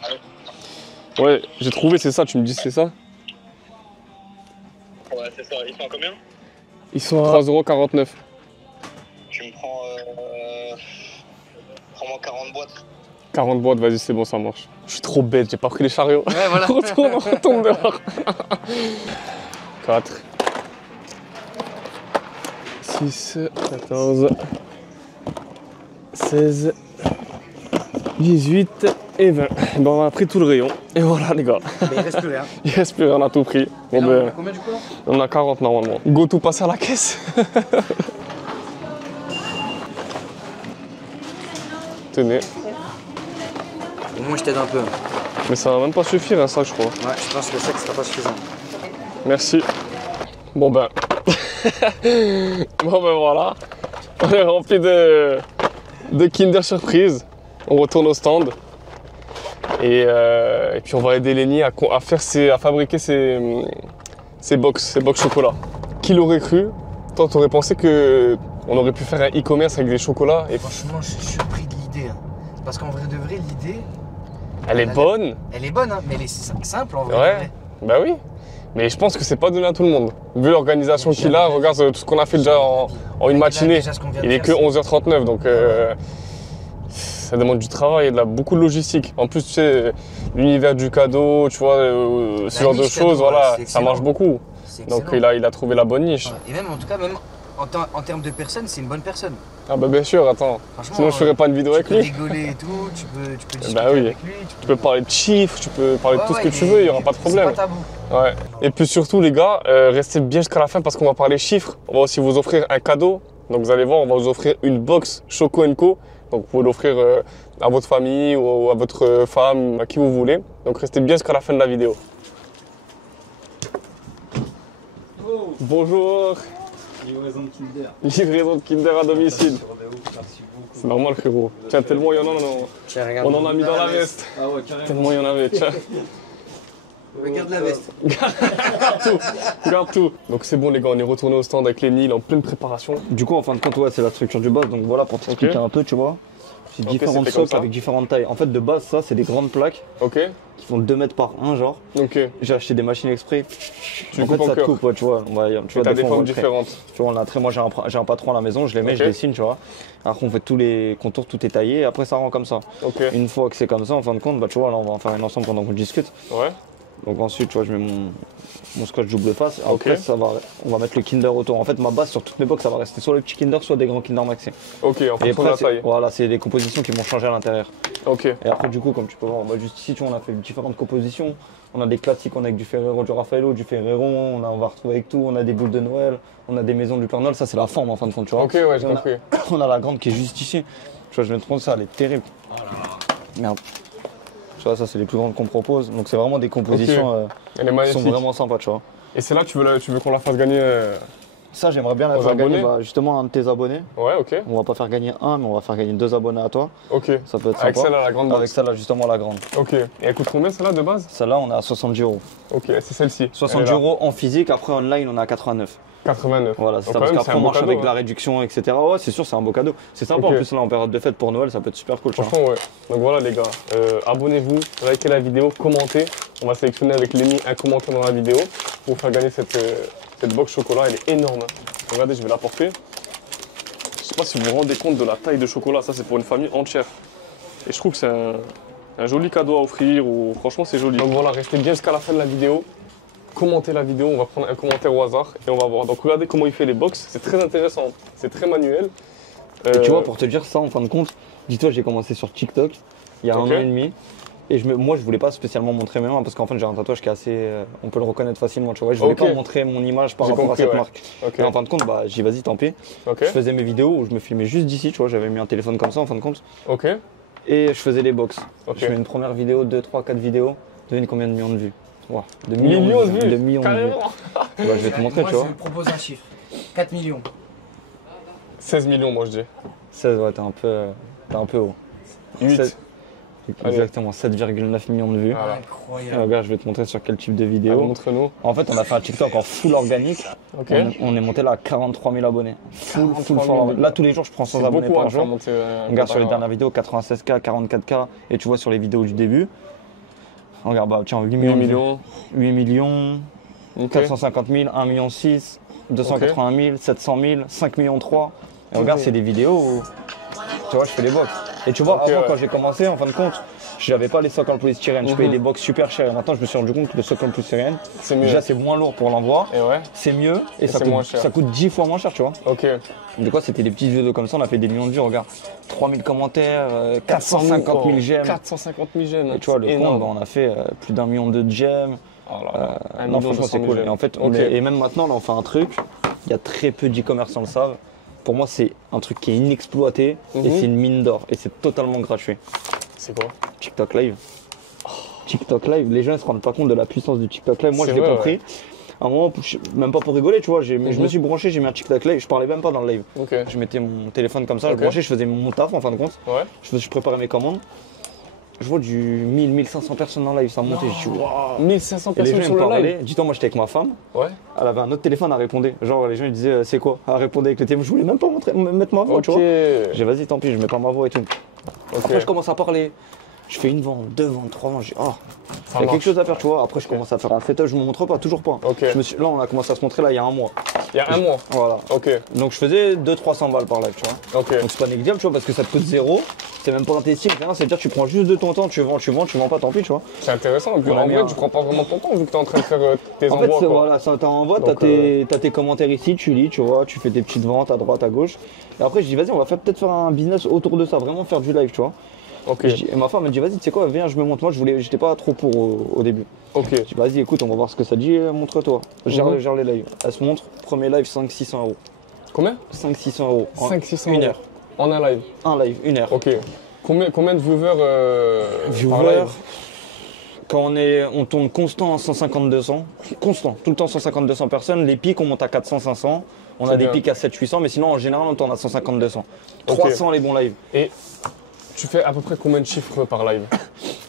Ouais, j'ai trouvé, c'est ça, tu me dis c'est ça? Ouais, c'est ça. Ils sont à combien? Ils sont à 3,49 €. Tu me prends... Prends-moi 40 boîtes. 40 boîtes, vas-y, c'est bon, ça marche. Je suis trop bête, j'ai pas pris les chariots. Ouais, voilà. on retourne dehors. 4, 6, 14, 16, 18 et 20. Bon, on a pris tout le rayon. Et voilà, les gars. Mais il reste plus rien. Il reste plus rien, on a tout pris. Bon, Là, ben, on a combien du coup là? on a 40 normalement. Go tout passer à la caisse. Tenez. Au moins je t'aide un peu. Mais ça va même pas suffire, hein, ça, je crois. Ouais, je pense que le sac sera pas suffisant. Merci. Bon ben. Bon ben voilà. On est rempli de Kinder Surprise. On retourne au stand. Et puis on va aider Lenny à fabriquer ses box chocolat. Qui l'aurait cru? Toi, t'aurais pensé qu'on aurait pu faire un e-commerce avec des chocolats et... Franchement, je suis surpris de l'idée. Hein. Parce qu'en vrai de vrai, l'idée, Elle est bonne. elle est bonne, hein, mais elle est simple en vrai. Ouais. Bah oui. Mais je pense que c'est pas donné à tout le monde. Vu l'organisation qu'il a, regarde tout ce qu'on a fait déjà en une matinée. Déjà, ce qu'on vient de Il est faire, que 11h39, donc ça demande du travail et beaucoup de logistique. En plus, tu sais, l'univers du cadeau, tu vois, ce genre de niche choses, cadeau, voilà, c'est ça marche excellent. beaucoup. C'est Donc excellent. il a trouvé la bonne niche. Ouais. Et même en tout cas, même en termes de personne, c'est une bonne personne. Ah bah bien sûr, attends. Franchement, Sinon je ferais pas une vidéo avec tu peux lui. rigoler et tout, tu peux discuter Bah oui. avec lui. Tu peux parler de chiffres, tu peux parler de tout ce que tu il- veux, il n'y aura pas de problème. C'est pas tabou. Ouais. Et puis surtout les gars, restez bien jusqu'à la fin parce qu'on va parler chiffres. On va aussi vous offrir un cadeau. Donc vous allez voir, on va vous offrir une box Choco & Co. Donc vous pouvez l'offrir à votre famille ou à votre femme, à qui vous voulez. Donc restez bien jusqu'à la fin de la vidéo. Oh, Bonjour. livraison de Kinder. Livraison de Kinder à domicile. Sur des ouf, merci beaucoup. C'est normal frérot. Tiens, tellement il y en a, Tiens, regarde. on en a mis dans la veste. Ah ouais, carrément. Tellement il y en avait, tiens. Regarde la veste. Regarde tout. Donc c'est bon les gars, on est retourné au stand avec Lenny, il est en pleine préparation. Du coup, en fin de compte, ouais, c'est la structure du boss. Donc voilà, pour t'expliquer Ok. un peu, tu vois. C'est Ok, différentes c'est fait comme socles ça. avec différentes tailles. En fait, de base, ça, c'est des grandes plaques Ok. qui font 2 mètres par 1, genre. Ok. J'ai acheté des machines exprès. Tu en coupes fait, en ça te cœur. coupe, ouais, tu vois. Tu vois, T'as des fois, on formes le trait. différentes. Tu vois, on a un trait. Moi, j'ai un patron à la maison, je les mets, Ok. je dessine, tu vois. Après, on fait tous les contours, tout est taillé, et après, ça rend comme ça. Ok. Une fois que c'est comme ça, en fin de compte, bah, tu vois, là, on va en faire une ensemble pendant qu'on discute. Ouais. Donc ensuite, tu vois, je mets mon scotch double face. Après, Ok. on va mettre le Kinder autour. En fait, ma base sur toutes mes box, ça va rester soit le petit Kinder, soit des grands Kinder Maxi. Ok, en Et fonction de après, la taille. voilà, c'est des compositions qui vont changer à l'intérieur. Ok. Et après, du coup, comme tu peux voir, bah, juste ici, tu vois, on a fait différentes compositions. On a des classiques, on a avec du Ferrero, du Raffaello, du Ferrero, on va retrouver avec tout. On a des boules de Noël, on a des maisons du Père Noël. Ça, c'est la forme en fin de compte, tu vois. Ok, ouais, j'ai Et on a- compris. On a la grande qui est juste ici. Tu vois, je vais te montrer ça, elle est terrible. Merde. Tu vois, ça, c'est les plus grandes qu'on propose. Donc, c'est vraiment des compositions Elle est qui magnifique. sont vraiment sympas, tu vois. Et c'est là que tu veux qu'on la fasse gagner Ça, j'aimerais bien la Aux faire gagner abonnés. justement à un de tes abonnés. Ouais, ok. On va pas faire gagner un, mais on va faire gagner 2 abonnés à toi. Ok. Ça peut être Avec sympa. celle-là, la grande Avec box. celle-là, justement, la grande. Ok. Et elle coûte combien celle-là de base? Celle-là, on est à 70 €. Ok, c'est celle-ci. 70 Elle est là. € en physique, après online, on est à 89. 89. Voilà, Donc, c'est ça, quand parce même, qu'après, c'est un on beau marche cadeau, avec hein. la réduction, etc. Ouais, c'est sûr, c'est un beau cadeau. C'est sympa Ok. en plus, là, en période de fête pour Noël, ça peut être super cool, tu vois. Franchement, ouais. Donc voilà, les gars. Abonnez-vous, likez la vidéo, commentez. On va sélectionner avec Lenny un commentaire dans la vidéo pour vous faire gagner cette box chocolat. Elle est énorme. Regardez, je vais la porter. Je sais pas si vous vous rendez compte de la taille de chocolat. Ça, c'est pour une famille entière. Et je trouve que c'est un joli cadeau à offrir, ou franchement c'est joli. Donc voilà, restez bien jusqu'à la fin de la vidéo. Commentez la vidéo, on va prendre un commentaire au hasard et on va voir. Donc regardez comment il fait les box, c'est très intéressant, c'est très manuel. Et tu vois, pour te dire ça, en fin de compte, dis-toi, j'ai commencé sur TikTok il y a un an et demi. Et moi, je voulais pas spécialement montrer mes mains parce qu'en fait, j'ai un tatouage qui est assez. On peut le reconnaître facilement, tu vois. Je voulais pas montrer mon image par rapport à cette marque. Et en fin de compte, bah, j'ai dit, vas-y, tant pis. Je faisais mes vidéos où je me filmais juste d'ici, tu vois. J'avais mis un téléphone comme ça, en fin de compte. Et je faisais les box. Je fais une première vidéo, 2, 3, 4 vidéos. Devine combien de millions de vues? Wow. De millions de vues. De millions de vues. Bah, je vais te montrer, tu vois. Moi, je propose un chiffre. 4 millions. 16 millions, moi je dis. 16, ouais, t'es un peu haut. 8. 16, exactement, 7,9 millions de vues. Voilà. Incroyable. Regarde, je vais te montrer sur quel type de vidéo. Montre-nous. En fait, on a fait un TikTok en full organique. On est monté là à 43 000 abonnés. Full abonnés. Là, tous les jours, je prends 100 abonnés par jour. Regarde sur les dernières vidéos, 96K, 44K. Et tu vois sur les vidéos du début. Regarde, bah tiens, 8 millions. 8 millions, 450 000, 1 million 6, 280 000, 700 000, 5 millions 3. Et regarde, c'est des vidéos où, tu vois, je fais les box. Et tu vois, avant, quand j'ai commencé, en fin de compte, je n'avais pas les socles en polystyrène. Je payais des box super chers. Et maintenant, je me suis rendu compte que le socle en polystyrène, déjà, c'est moins lourd pour l'envoi. C'est mieux et ça coûte 10 fois moins cher, tu vois. Du coup, c'était des petites vidéos comme ça. On a fait des millions de vues. Regarde, 3000 commentaires, 450 000 j'aime. 450 000 j'aime. Et tu vois, le compte, bah, on a fait plus d'1 million de j'aime. Non, franchement, c'est cool. Et en fait, et même maintenant, là, on fait un truc. Il y a très peu d'e-commerçants le savent. Pour moi, c'est un truc qui est inexploité et c'est une mine d'or. Et c'est totalement gratuit. C'est quoi? TikTok Live. TikTok Live, les gens ne se rendent pas compte de la puissance du TikTok Live. Moi, je l'ai compris. À un moment, même pas pour rigoler, tu vois, je me suis branché, j'ai mis un TikTok Live. Je parlais même pas dans le live. Je mettais mon téléphone comme ça, je branchais, je faisais mon taf en fin de compte. Je préparais mes commandes. Je vois du 1000-1500 personnes dans le live, ça montait. Je dis waouh! 1500 personnes sur le live. Dis-toi, moi j'étais avec ma femme. Elle avait un autre téléphone à répondre. Genre, les gens ils disaient c'est quoi? Elle répondait avec le téléphone. Je voulais même pas mettre ma voix, tu vois. J'ai dit vas-y, tant pis, je mets pas ma voix et tout. Après, je commence à parler. Je fais une vente, 2 ventes, 3 ventes. Je dis il y a quelque chose à faire, tu vois. Après, je commence à faire un setup, je me montre pas, toujours pas. Là, on a commencé à se montrer là il y a un mois. Il y a un mois? Voilà. Donc, je faisais 200-300 balles par live, tu vois. Donc, c'est pas négligeable, tu vois, parce que ça te coûte zéro. C'est même pas un testing, c'est-à-dire tu prends juste de ton temps, tu vends pas, tant pis, tu vois. C'est intéressant, en vrai, tu prends pas vraiment ton temps vu que tu es en train de faire tes envois. En fait, voilà, ça t'envoie, t'as tes commentaires ici, tu lis, tu vois, tu fais tes petites ventes à droite, à gauche. Et après, je dis, vas-y, on va peut-être faire un business autour de ça, vraiment faire du live, tu vois. Et ma femme m'a dit, vas-y, tu sais quoi, viens, je me montre. Moi, j'étais pas trop pour au début. Je dis, vas-y, écoute, on va voir ce que ça dit, montre-toi. Gère les lives. Elle se montre, premier live, 500-600 euros. Combien? 500-600 euros. 500-600 une heure. En un live? Un live, une heure. Combien de viewers par live? Quand on tourne constant à 150-200, constant, tout le temps 150-200 personnes, les pics on monte à 400-500, on a des pics à 700-800, mais sinon en général on tourne à 150-200. 300 les bons lives. Et tu fais à peu près combien de chiffres par live?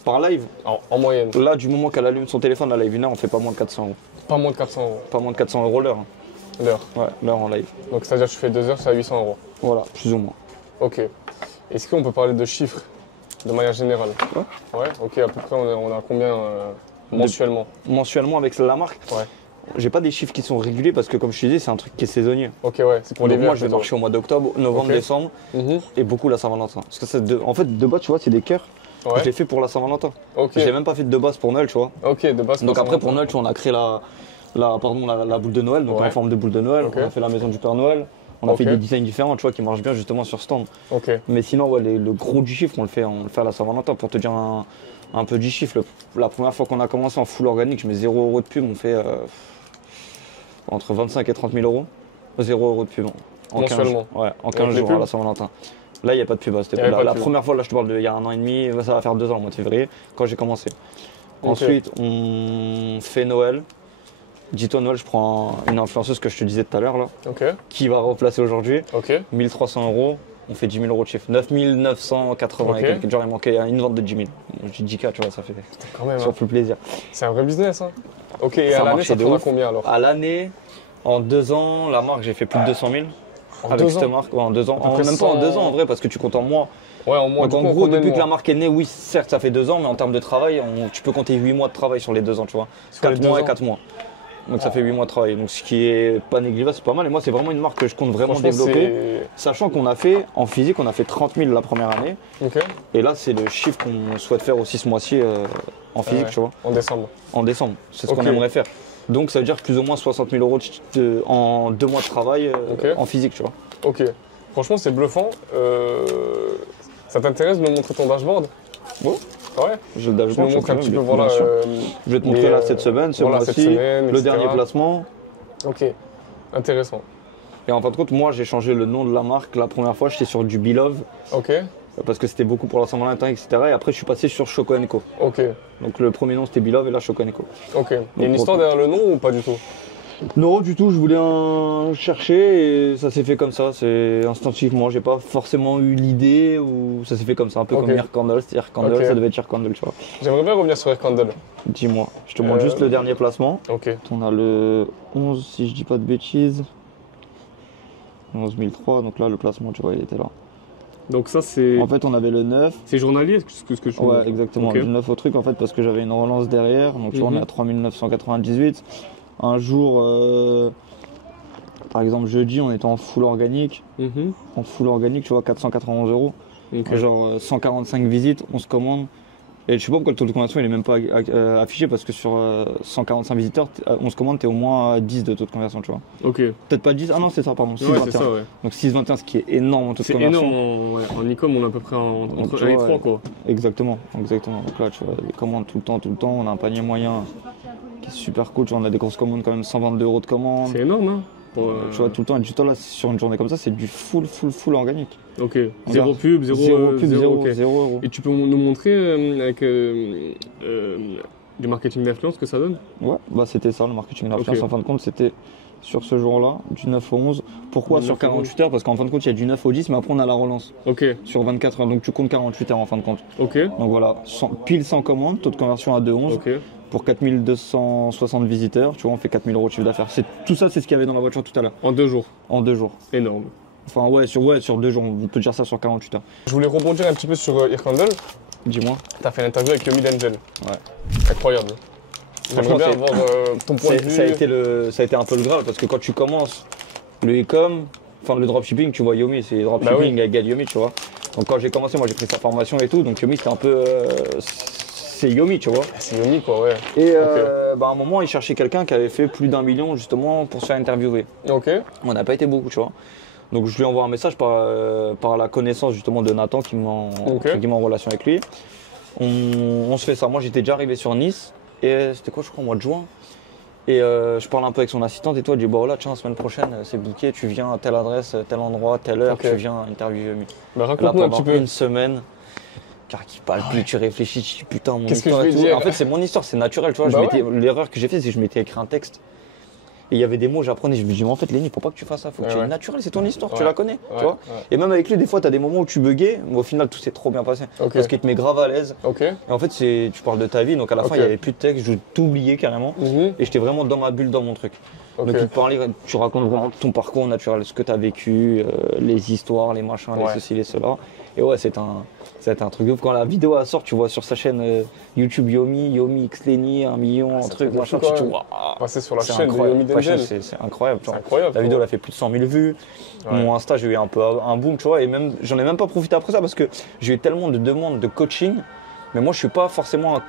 Par live? En moyenne. Là, du moment qu'elle allume son téléphone, la live une heure, on fait pas moins de 400 euros. Pas moins de 400 euros? Pas moins de 400 euros l'heure. L'heure? Ouais, l'heure en live. Donc c'est-à-dire que tu fais 2 heures, c'est à 800 euros? Voilà, plus ou moins. Est-ce qu'on peut parler de chiffres de manière générale? Ouais, à peu près on a combien mensuellement? Mensuellement avec la marque? J'ai pas des chiffres qui sont réguliers parce que comme je te disais, c'est un truc qui est saisonnier. C'est pour les moi je vais marcher au mois d'octobre, novembre, décembre et beaucoup la Saint-Valentin. Parce que en fait de base tu vois c'est des cœurs. Je l'ai fait pour la Saint-Valentin. J'ai même pas fait de base pour Noël, tu vois. De base. Donc après pour Noël, tu vois, on a créé la boule de Noël, donc en forme de boule de Noël. On a fait la maison du Père Noël. On a fait des designs différents, tu vois, qui marchent bien justement sur stand. Mais sinon, le gros du chiffre, on le fait à la Saint-Valentin. Pour te dire un peu du chiffre, la première fois qu'on a commencé en full organique, je mets 0 € de pub, on fait entre 25 et 30 000 euros. 0 € de pub en 15 jours. En 15 jours à la Saint-Valentin. Là, il n'y a pas de pub. La première fois, là, je te parle d'il y a un an et demi, ça va faire 2 ans, au mois de février, quand j'ai commencé. Ensuite, on fait Noël. Dis-toi, Noël, je prends une influenceuse que je te disais tout à l'heure, là, qui va remplacer aujourd'hui. 1300 €, on fait 10 000 € de chiffre. 9 980 et quelques. Genre, il manquait une vente de 10 000. Je dis 10K, tu vois, ça fait plus plaisir. C'est un vrai business, hein. Et à l'année, ça tourne à combien alors? À l'année, en 2 ans, la marque, j'ai fait plus de 200 000. Avec cette marque, en 2 ans. Même pas en 2 ans en vrai, parce que tu comptes en mois. En mois. Donc en gros, depuis que la marque est née, oui, certes, ça fait 2 ans, mais en termes de travail, tu peux compter 8 mois de travail sur les 2 ans, tu vois. 4 mois et 4 mois. Donc ça fait 8 mois de travail. Donc ce qui est pas négligeable, c'est pas mal. Et moi, c'est vraiment une marque que je compte vraiment Franchement, développer. Sachant qu'on a fait, en physique, on a fait 30 000 la première année. Ok. Et là, c'est le chiffre qu'on souhaite faire aussi ce mois-ci en physique, Ouais. tu vois. En décembre. En décembre. C'est ce Ok. qu'on aimerait faire. Donc ça veut dire plus ou moins 60 000 euros en 2 mois de travail Ok. en physique, tu vois. Ok. Franchement, c'est bluffant. Ça t'intéresse de me montrer ton dashboard? Bon. Ouais. Je Tu me montres un petit peu, voilà. Je vais te montrer là cette semaine, ce voilà, cette mois-ci, semaine, le etc. dernier placement. Ok. Intéressant. Et en fin de compte, moi j'ai changé le nom de la marque. La première fois, j'étais sur du Belove Ok. parce que c'était beaucoup pour la Saint-Valentin, etc. Et après, je suis passé sur Choco & Co. Ok. Donc le premier nom c'était Belove et là Choco & Co. Ok. Il y a une histoire derrière le nom ou pas du tout? Non, du tout, je voulais un chercher et ça s'est fait comme ça, c'est instinctivement. J'ai pas forcément eu l'idée ou ça s'est fait comme ça, un peu Ok. comme Aircandle, c'était Aircandle, Ok. ça devait être Aircandle, tu vois. J'aimerais bien revenir sur Aircandle. Dis-moi, je te montre juste le dernier placement. Ok. On a le 11, si je dis pas de bêtises. 11 003, donc là le placement, tu vois, il était là. Donc ça, c'est En fait, on avait le 9. c'est journalier, ce que je Ouais, exactement. Ok. Du 9 au truc, en fait, parce que j'avais une relance derrière. Donc, tu vois, on est à 3998. Un jour, par exemple, jeudi, on était en full organique. Mhm. En full organique, tu vois, 491 euros. Ok. Genre 145 visites, on se commande. Et je sais pas pourquoi le taux de conversion il est même pas affiché parce que sur 145 visiteurs, on se commande, t'es au moins à 10 de taux de conversion, tu vois. Ok. Peut-être pas 10, ah non, c'est ça, pardon, 6,21. Ouais, c'est ça, ouais. Donc 6,21, ce qui est énorme en taux de C'est conversion. énorme. En e-com, on est à peu près entre tu 1 et vois, 3, quoi. Exactement, exactement. Donc là, tu vois, des commandes tout le temps. On a un panier moyen qui est super cool. Tu vois, on a des grosses commandes quand même, 122 euros de commande. C'est énorme, hein. Pour, Tu vois, tout le temps. Et du temps, là, sur une journée comme ça, c'est du full organique. Ok. Zéro pub, zéro pub, ok. 0 euros. Et tu peux nous montrer avec du marketing d'influence ce que ça donne? Ouais, bah c'était ça, le marketing d'influence. Ok. En fin de compte, c'était sur ce jour-là, du 9 au 11. Pourquoi Du sur 9 au 11? 48 heures? Parce qu'en fin de compte, il y a du 9 au 10, mais après, on a la relance Ok. sur 24 heures. Donc, tu comptes 48 heures en fin de compte. Ok. Donc voilà, pile 100 commandes, taux de conversion à 2,11. Ok. Pour 4260 visiteurs, tu vois, on fait 4000 euros de chiffre d'affaires. Tout ça, c'est ce qu'il y avait dans la voiture tout à l'heure, En 2 jours. en 2 jours. Énorme. Enfin, sur 2 jours, on peut dire ça sur 48 heures. Je voulais rebondir un petit peu sur Aircandle. Dis-moi. T'as fait l'interview avec Yomi D'Angel. Ouais. Incroyable. J'aimerais Franchement, bien c'est- avoir ton point de vue. Ça a été un peu le Graal parce que quand tu commences le e-com, enfin le dropshipping, tu vois Yomi, c'est dropshipping Bah oui. avec Yomi, tu vois. Donc quand j'ai commencé, moi j'ai pris sa formation et tout, donc Yomi c'était un peu. C'est Yomi, tu vois. C'est Yomi, quoi, ouais. Et à un moment, il cherchait quelqu'un qui avait fait plus d'1 million justement pour se faire interviewer. Ok. On n'a pas été beaucoup, tu vois. Donc je lui envoie un message par la connaissance justement de Nathan qui m'a en relation avec lui. On se fait ça. Moi j'étais déjà arrivé sur Nice et c'était quoi je crois au mois de juin. Et je parle un peu avec son assistante et toi, elle dit bon là tiens, la semaine prochaine c'est booké, tu viens à telle adresse, tel endroit, telle heure, Ok. tu viens interviewer Yomi. Bah, Là raconte-nous un pendant petit peu. une semaine, car qui parle plus, tu réfléchis, tu dis putain mon Qu'est-ce que histoire je et vais tout. dire En fait c'est mon histoire, c'est naturel, tu vois. Bah L'erreur que j'ai faite c'est que je m'étais écrit un texte. Et il y avait des mots, j'apprenais, je me dis mais en fait Lenny, faut pas que tu fasses ça, faut que tu Ouais. es naturel, c'est ton histoire, tu Ouais. la connais, Ouais, tu vois. ouais. Et même avec lui, des fois, tu as des moments où tu buguais, mais au final, tout s'est trop bien passé. Ok. Parce qu'il te met grave à l'aise. Ok. Et en fait, tu parles de ta vie, donc à la fin, Ok. il n'y avait plus de texte, je t'oubliais carrément. Mhm. Et j'étais vraiment dans ma bulle, dans mon truc. Ok. Donc, il te parlait, tu racontes vraiment ton parcours naturel, ce que tu as vécu, les histoires, les machins, les Ouais. ceci, les cela. Et ouais, c'était un truc de ouf. Quand la vidéo elle sort, tu vois sur sa chaîne YouTube Yomi X Lenny, 1 million, un ça truc, fait machin, beaucoup, tu quand te même. waouh, Passer sur la c'est chaîne de incroyable. Yomi Franchement, D'Angel. c'est incroyable. tu C'est vois. incroyable. La vidéo, elle quoi. a fait plus de 100 000 vues. Ouais. Mon Insta, j'ai eu un peu un boom, tu vois, et même, j'en ai même pas profité après ça parce que j'ai eu tellement de demandes de coaching, mais moi, je suis pas forcément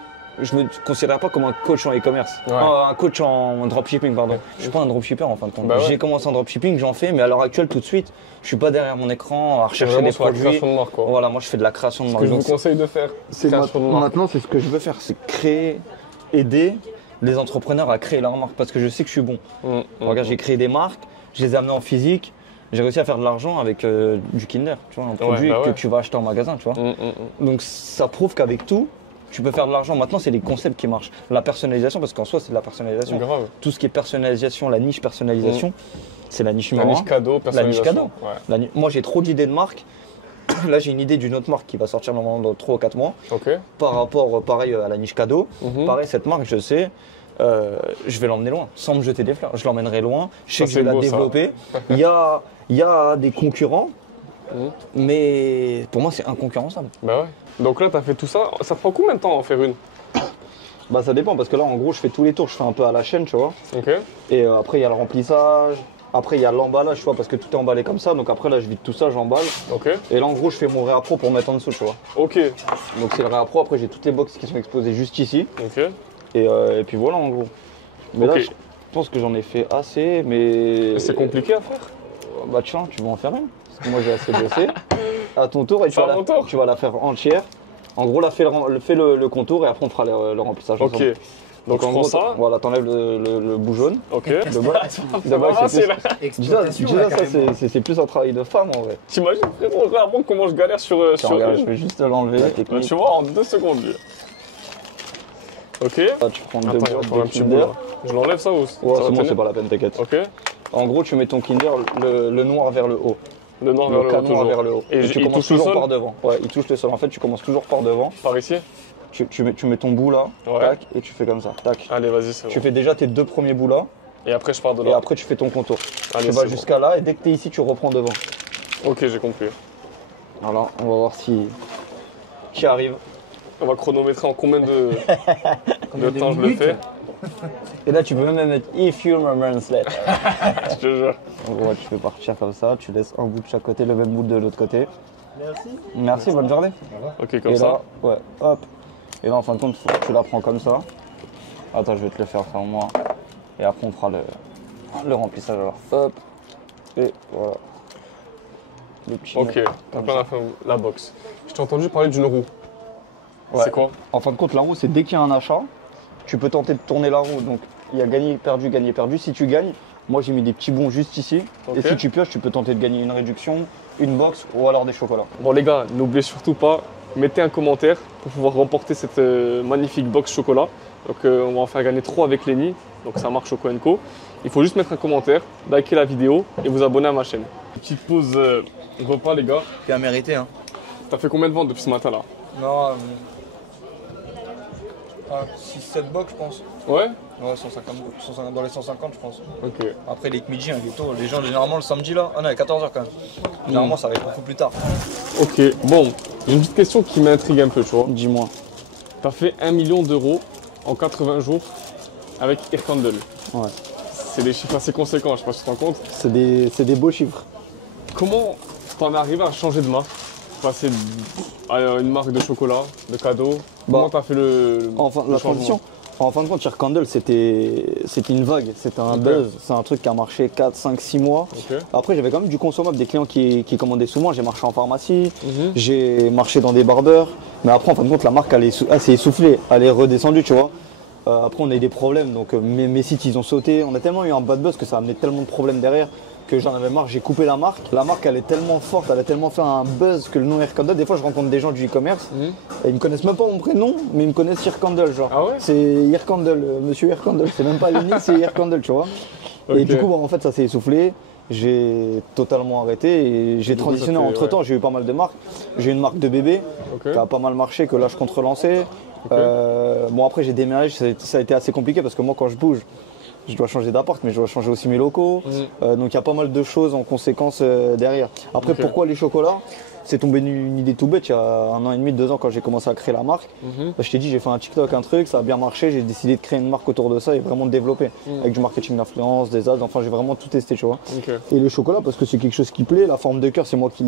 je me considère pas comme un coach en e-commerce. Ouais. Un coach en dropshipping, pardon. Je suis pas un dropshipper en fin de compte. Bah ouais. J'ai commencé en dropshipping, j'en fais, mais à l'heure actuelle, tout de suite, je suis pas derrière mon écran à C'est rechercher vraiment des sur la produits. création de marque, quoi. Voilà, moi, je fais de la création de Ce marque. que je vous Donc, conseille de faire, création de marque. maintenant, c'est ce que je veux faire, c'est créer, aider les entrepreneurs à créer leur marque parce que je sais que je suis bon. Regarde, j'ai créé des marques, je les ai amenées en physique, j'ai réussi à faire de l'argent avec du Kinder, tu vois, un produit bah que ouais. tu vas acheter en magasin, tu vois. Donc ça prouve qu'avec tout, tu peux faire de l'argent. Maintenant, c'est les concepts qui marchent. La personnalisation, parce qu'en soi, c'est de la personnalisation. Grave. Tout ce qui est personnalisation, la niche personnalisation, c'est la niche La numéro niche un. cadeau, personnalisation. cadeau. Ouais. Moi, j'ai trop d'idées de marques. Là, j'ai une idée d'une autre marque qui va sortir normalement dans 3 ou 4 mois. Ok. Par rapport, pareil, à la niche cadeau. Mhm. Pareil, cette marque, je sais, je vais l'emmener loin, sans me jeter des fleurs. Je l'emmènerai loin, je sais Ça, que je vais c'est la beau, ça. développer. Il y a des concurrents, Mhm. mais pour moi, c'est inconcurrençable. Bah ouais. Donc là, t'as fait tout ça. Ça prend combien de temps à en faire une? Bah ça dépend parce que là en gros je fais tous les tours, je fais un peu à la chaîne tu vois. Ok. Et après il y a le remplissage, après il y a l'emballage tu vois parce que tout est emballé comme ça. Donc après là je vide tout ça, j'emballe. Ok. Et là en gros je fais mon réappro pour mettre en dessous tu vois. Ok. Donc c'est le réappro, après j'ai toutes les boxes qui sont exposées juste ici. Ok. Et puis voilà en gros. Mais Ok. là je pense que j'en ai fait assez mais... C'est compliqué à faire? Bah tiens, tu vas en faire une. Parce que moi j'ai assez bossé. À ton tour et C'est à mon tour. tu vas la faire entière. En gros là fais le contour et après on fera le remplissage Ok. ensemble. Donc je en prends gros, ça. voilà, t'enlèves le bout jaune. Ok. De bas. C'est De bas, pas c'est facile. plus- Exploitation, Déjà, là, ça carrément. c'est plus un travail de femme en vrai. T'imagines frérot, vraiment comment je galère sur Tiens, sur regarde, je une. vais juste l'enlever la Bah, technique. tu vois, en 2 secondes. lui. Ok. Là, tu prends deux Attends, il y a boîtes encore un de petit bout Kinder. là. Je l'enlève ça ou Ouais, ça c'est va bon, tenir c'est pas la peine, t'inquiète. Ok. En gros, tu mets ton Kinder, le noir vers le haut. Le noir vers Le le haut canon toujours. vers le haut. Et tu il commences touche le toujours sol par devant. Ouais, il touche le sol. En fait, tu commences toujours par devant. par ici. Tu mets ton bout là, Ouais. tac, et tu fais comme ça, tac. Allez, vas-y, c'est Tu bon. fais déjà tes deux premiers bouts là, Et après, je pars de et là. après tu fais ton contour. Allez, Tu c'est vas bon. jusqu'à là, et dès que tu es ici, tu reprends devant. Ok, j'ai compris. Voilà, on va voir si qui arrive. On va chronométrer en combien de Combien de temps je le minutes fais. Et là, tu peux même mettre If you remember that. Je te jure. En gros, tu fais partir comme ça, tu laisses un bout de chaque côté, le même bout de l'autre côté. Merci. Merci, bonne journée. Ok, comme Et ça. là, ouais, hop. Et là, en fin de compte, tu la prends comme ça. Attends, je vais te le faire moi. Et après, on fera le remplissage. Alors, hop. Et voilà. Le petit Ok, nœud, donc comme on ça. a fait la box. Je t'ai entendu parler d'une roue. Ouais. C'est quoi? En fin de compte, la roue, c'est dès qu'il y a un achat, tu peux tenter de tourner la roue. Donc, il y a gagné, perdu, gagné, perdu. Si tu gagnes, moi, j'ai mis des petits bons juste ici. Ok. Et si tu pioches, tu peux tenter de gagner une réduction, une box ou alors des chocolats. Bon les gars, n'oubliez surtout pas, mettez un commentaire pour pouvoir remporter cette magnifique box chocolat. Donc on va en faire gagner 3 avec Lenny, donc ça marche Choco & Co. Il faut juste mettre un commentaire, liker la vidéo et vous abonner à ma chaîne. Petite pause repas les gars. Bien mérité, hein. T'as fait combien de ventes depuis ce matin là? Non, 6-7 box, je pense. Ouais. Ouais, 150, dans les 150, je pense. Ok. Après, les midi, un gâteau, les gens, généralement, le samedi, là, ah non, à 14h quand même. Généralement, ça va être beaucoup plus tard. Ok, bon, j'ai une petite question qui m'intrigue un peu, tu vois. Dis-moi. T'as fait 1 million d'euros en 80 jours avec Aircandle. Ouais. C'est des chiffres assez conséquents, je sais pas si tu te rends compte. C'est des beaux chiffres. Comment t'en es arrivé à changer de marque? Passer à une marque de chocolat, de cadeaux. Comment t'as fait le Enfin, le la changement? transition. En fin de compte, Aircandle, c'était une vague, c'était un Ok. buzz. C'est un truc qui a marché 4, 5, 6 mois. Ok. Après, j'avais quand même du consommable, des clients qui commandaient souvent. J'ai marché en pharmacie, Mhm. j'ai marché dans des barbeurs. Mais après, en fin de compte, la marque, elle s'est essoufflée, elle est redescendue, tu vois. Après, on a eu des problèmes, donc mes sites, ils ont sauté. On a tellement eu un bad buzz que ça a amené tellement de problèmes derrière que j'en avais marre, j'ai coupé la marque. La marque, elle est tellement forte, elle a tellement fait un buzz que le nom Aircandle, des fois, je rencontre des gens du e-commerce, Mhm. et ils me connaissent même pas mon prénom, mais ils me connaissent Aircandle, genre. Ah ouais? C'est Aircandle, monsieur Aircandle, c'est même pas Lenny, c'est Aircandle, tu vois. Ok. Et du coup, bah, en fait, ça s'est essoufflé. J'ai totalement arrêté et j'ai Du coup, transitionné ça fait, entre temps. J'ai eu pas mal de marques. J'ai une marque de bébé Ok. qui a pas mal marché, que là je compte relancer. Bon, après, j'ai déménagé, ça a été assez compliqué parce que moi, quand je bouge, je dois changer d'appart, mais je dois changer aussi mes locaux. Donc il y a pas mal de choses en conséquence derrière. Après, Ok. pourquoi les chocolats? C'est tombé une idée tout bête il y a 1 an et demi, 2 ans quand j'ai commencé à créer la marque. Mhm. Je t'ai dit, j'ai fait un TikTok, un truc, ça a bien marché, j'ai décidé de créer une marque autour de ça et vraiment de développer. Avec du marketing d'influence, des ads, enfin j'ai vraiment tout testé, tu vois. Ok. Et le chocolat, parce que c'est quelque chose qui plaît, la forme de cœur, c'est moi qui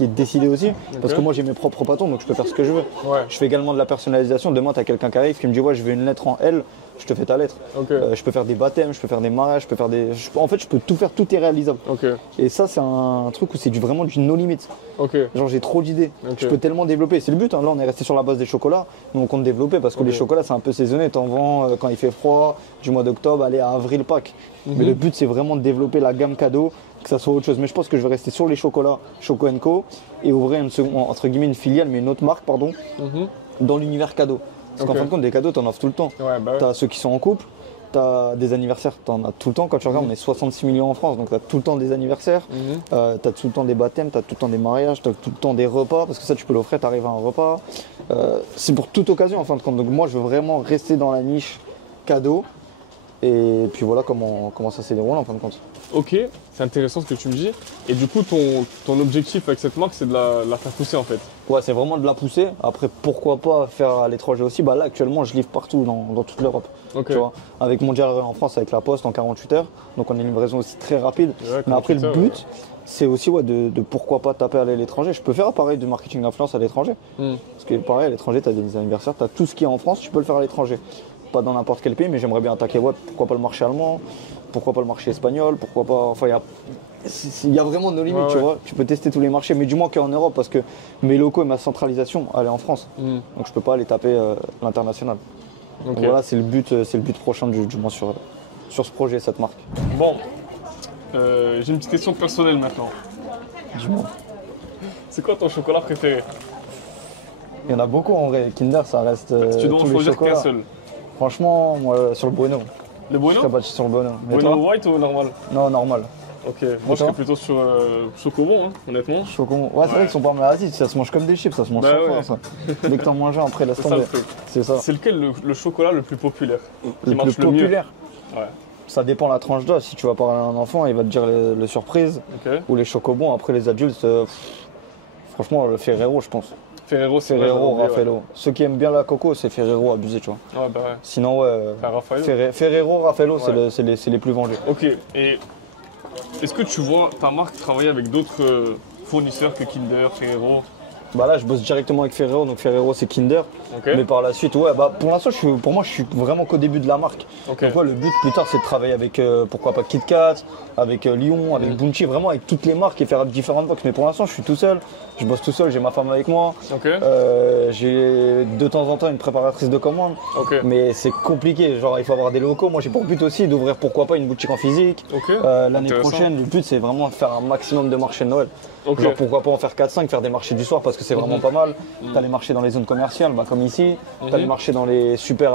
ai décidé aussi. Parce que moi j'ai mes propres patons, donc je peux faire ce que je veux. Ouais. Je fais également de la personnalisation. Demain, tu as quelqu'un qui arrive qui me dit, ouais, je veux une lettre en L, je te fais ta lettre. Ok. Je peux faire des baptêmes, je peux faire des mariages, je peux faire des. En fait, je peux tout faire, tout est réalisable. Ok. Et ça, c'est un truc où c'est vraiment du no limit. Ok. Genre, j'ai trop d'idées. Ok. Je peux tellement développer. C'est le but, hein. Là, on est resté sur la base des chocolats. Nous, on compte développer parce que Ok. les chocolats, c'est un peu saisonné. T'en vends quand il fait froid, du mois d'octobre, aller à avril, Pâques. Mhm. Mais le but, c'est vraiment de développer la gamme cadeau, que ça soit autre chose. Mais je pense que je vais rester sur les chocolats Choco & Co. et ouvrir entre guillemets une filiale, mais une autre marque, pardon, Mhm. dans l'univers cadeau. Parce Ok. qu'en fin de compte, des cadeaux, t'en offres tout le temps. Ouais, bah ouais. T'as ceux qui sont en couple, t'as des anniversaires, t'en as tout le temps. Quand tu regardes, on est 66 millions en France, donc t'as tout le temps des anniversaires, Mhm. t'as tout le temps des baptêmes, t'as tout le temps des mariages, t'as tout le temps des repas, parce que ça tu peux l'offrir, t'arrives à un repas. C'est pour toute occasion en fin de compte. Donc moi je veux vraiment rester dans la niche cadeau. Et puis voilà comment ça s'est déroulé en fin de compte. Ok, c'est intéressant ce que tu me dis. Et du coup, ton objectif avec cette marque, c'est de la faire pousser en fait. Ouais, c'est vraiment de la poussée. Après, pourquoi pas faire à l'étranger aussi. Bah là, actuellement, je livre partout dans toute l'Europe. Ok. Tu vois, avec Mondial en France, avec la Poste en 48 heures. Donc on a une livraison aussi très rapide. Ouais, Mais après, 48 le heures, but, c'est aussi de pourquoi pas taper à l'étranger. Je peux faire pareil du marketing d'influence à l'étranger. Parce que pareil, à l'étranger, tu as des anniversaires, tu as tout ce qui est en France, tu peux le faire à l'étranger. Pas dans n'importe quel pays, mais j'aimerais bien attaquer. Ouais, pourquoi pas le marché allemand, pourquoi pas le marché espagnol, pourquoi pas. Enfin, il y a vraiment nos limites, Ouais, tu ouais. vois. Tu peux tester tous les marchés, mais du moins qu'en Europe, parce que mes locaux et ma centralisation, elle est en France. Donc je peux pas aller taper l'international. Ok. Donc voilà, c'est le but prochain du moins sur ce projet, cette marque. Bon, j'ai une petite question personnelle maintenant. Dis-moi. C'est quoi ton chocolat préféré? Il y en a beaucoup en vrai. Kinder, ça reste. Si tu dois en tous les choisir qu'un chocolats. seul. Franchement, moi, sur le Bueno. Le Je Bueno? serais battu sur le Bueno. Mais Bueno toi white ou normal? Non, normal. Ok, moi je toi serais plutôt sur Chocobon, hein, honnêtement. Chocon. Ouais, c'est vrai qu'ils sont pas mal. Vas-y, ça se mange comme des chips, ça se mange Bah sans ouais. fin, ça. Dès que t'en manges un, après, laisse C'est ça tomber. le truc. C'est ça. C'est lequel le chocolat le plus populaire? Qui Le marche plus le mieux? populaire. Ouais. Ça dépend de la tranche d'âge. Si tu vas parler à un enfant, il va te dire le surprise Ok. ou les chocobons. Après, les adultes, franchement, le Ferrero, je pense. Ferrero, c'est vrai, Ferrero, j'avais oublié, Raffaello. Ceux qui aiment bien la coco, c'est Ferrero abusé, tu vois. Ouais, bah ouais. Sinon, ouais. Enfin, Raffaello. Ferrero, Raffaello, Ouais. c'est les plus vendus. Ok, et est-ce que tu vois ta marque travailler avec d'autres fournisseurs que Kinder, Ferrero? Bah là, je bosse directement avec Ferrero, donc Ferrero, c'est Kinder. Ok. Mais par la suite, ouais, bah pour l'instant, pour moi, je suis vraiment qu'au début de la marque. Ok. Donc ouais, le but plus tard, c'est de travailler avec, pourquoi pas KitKat, avec Lyon, avec Bounty, vraiment avec toutes les marques et faire différentes box. Mais pour l'instant, je suis tout seul, je bosse tout seul, j'ai ma femme avec moi. Ok. J'ai de temps en temps une préparatrice de commande. Ok. Mais c'est compliqué, genre il faut avoir des locaux. Moi, j'ai pour but aussi d'ouvrir pourquoi pas une boutique en physique. Ok. L'année Intéressant. prochaine, le but, c'est vraiment de faire un maximum de marchés de Noël. Ok. Genre pourquoi pas en faire 4-5, faire des marchés du soir parce que c'est vraiment pas mal. T'as les marchés dans les zones commerciales, bah, comme ici. T'as les marchés dans les super,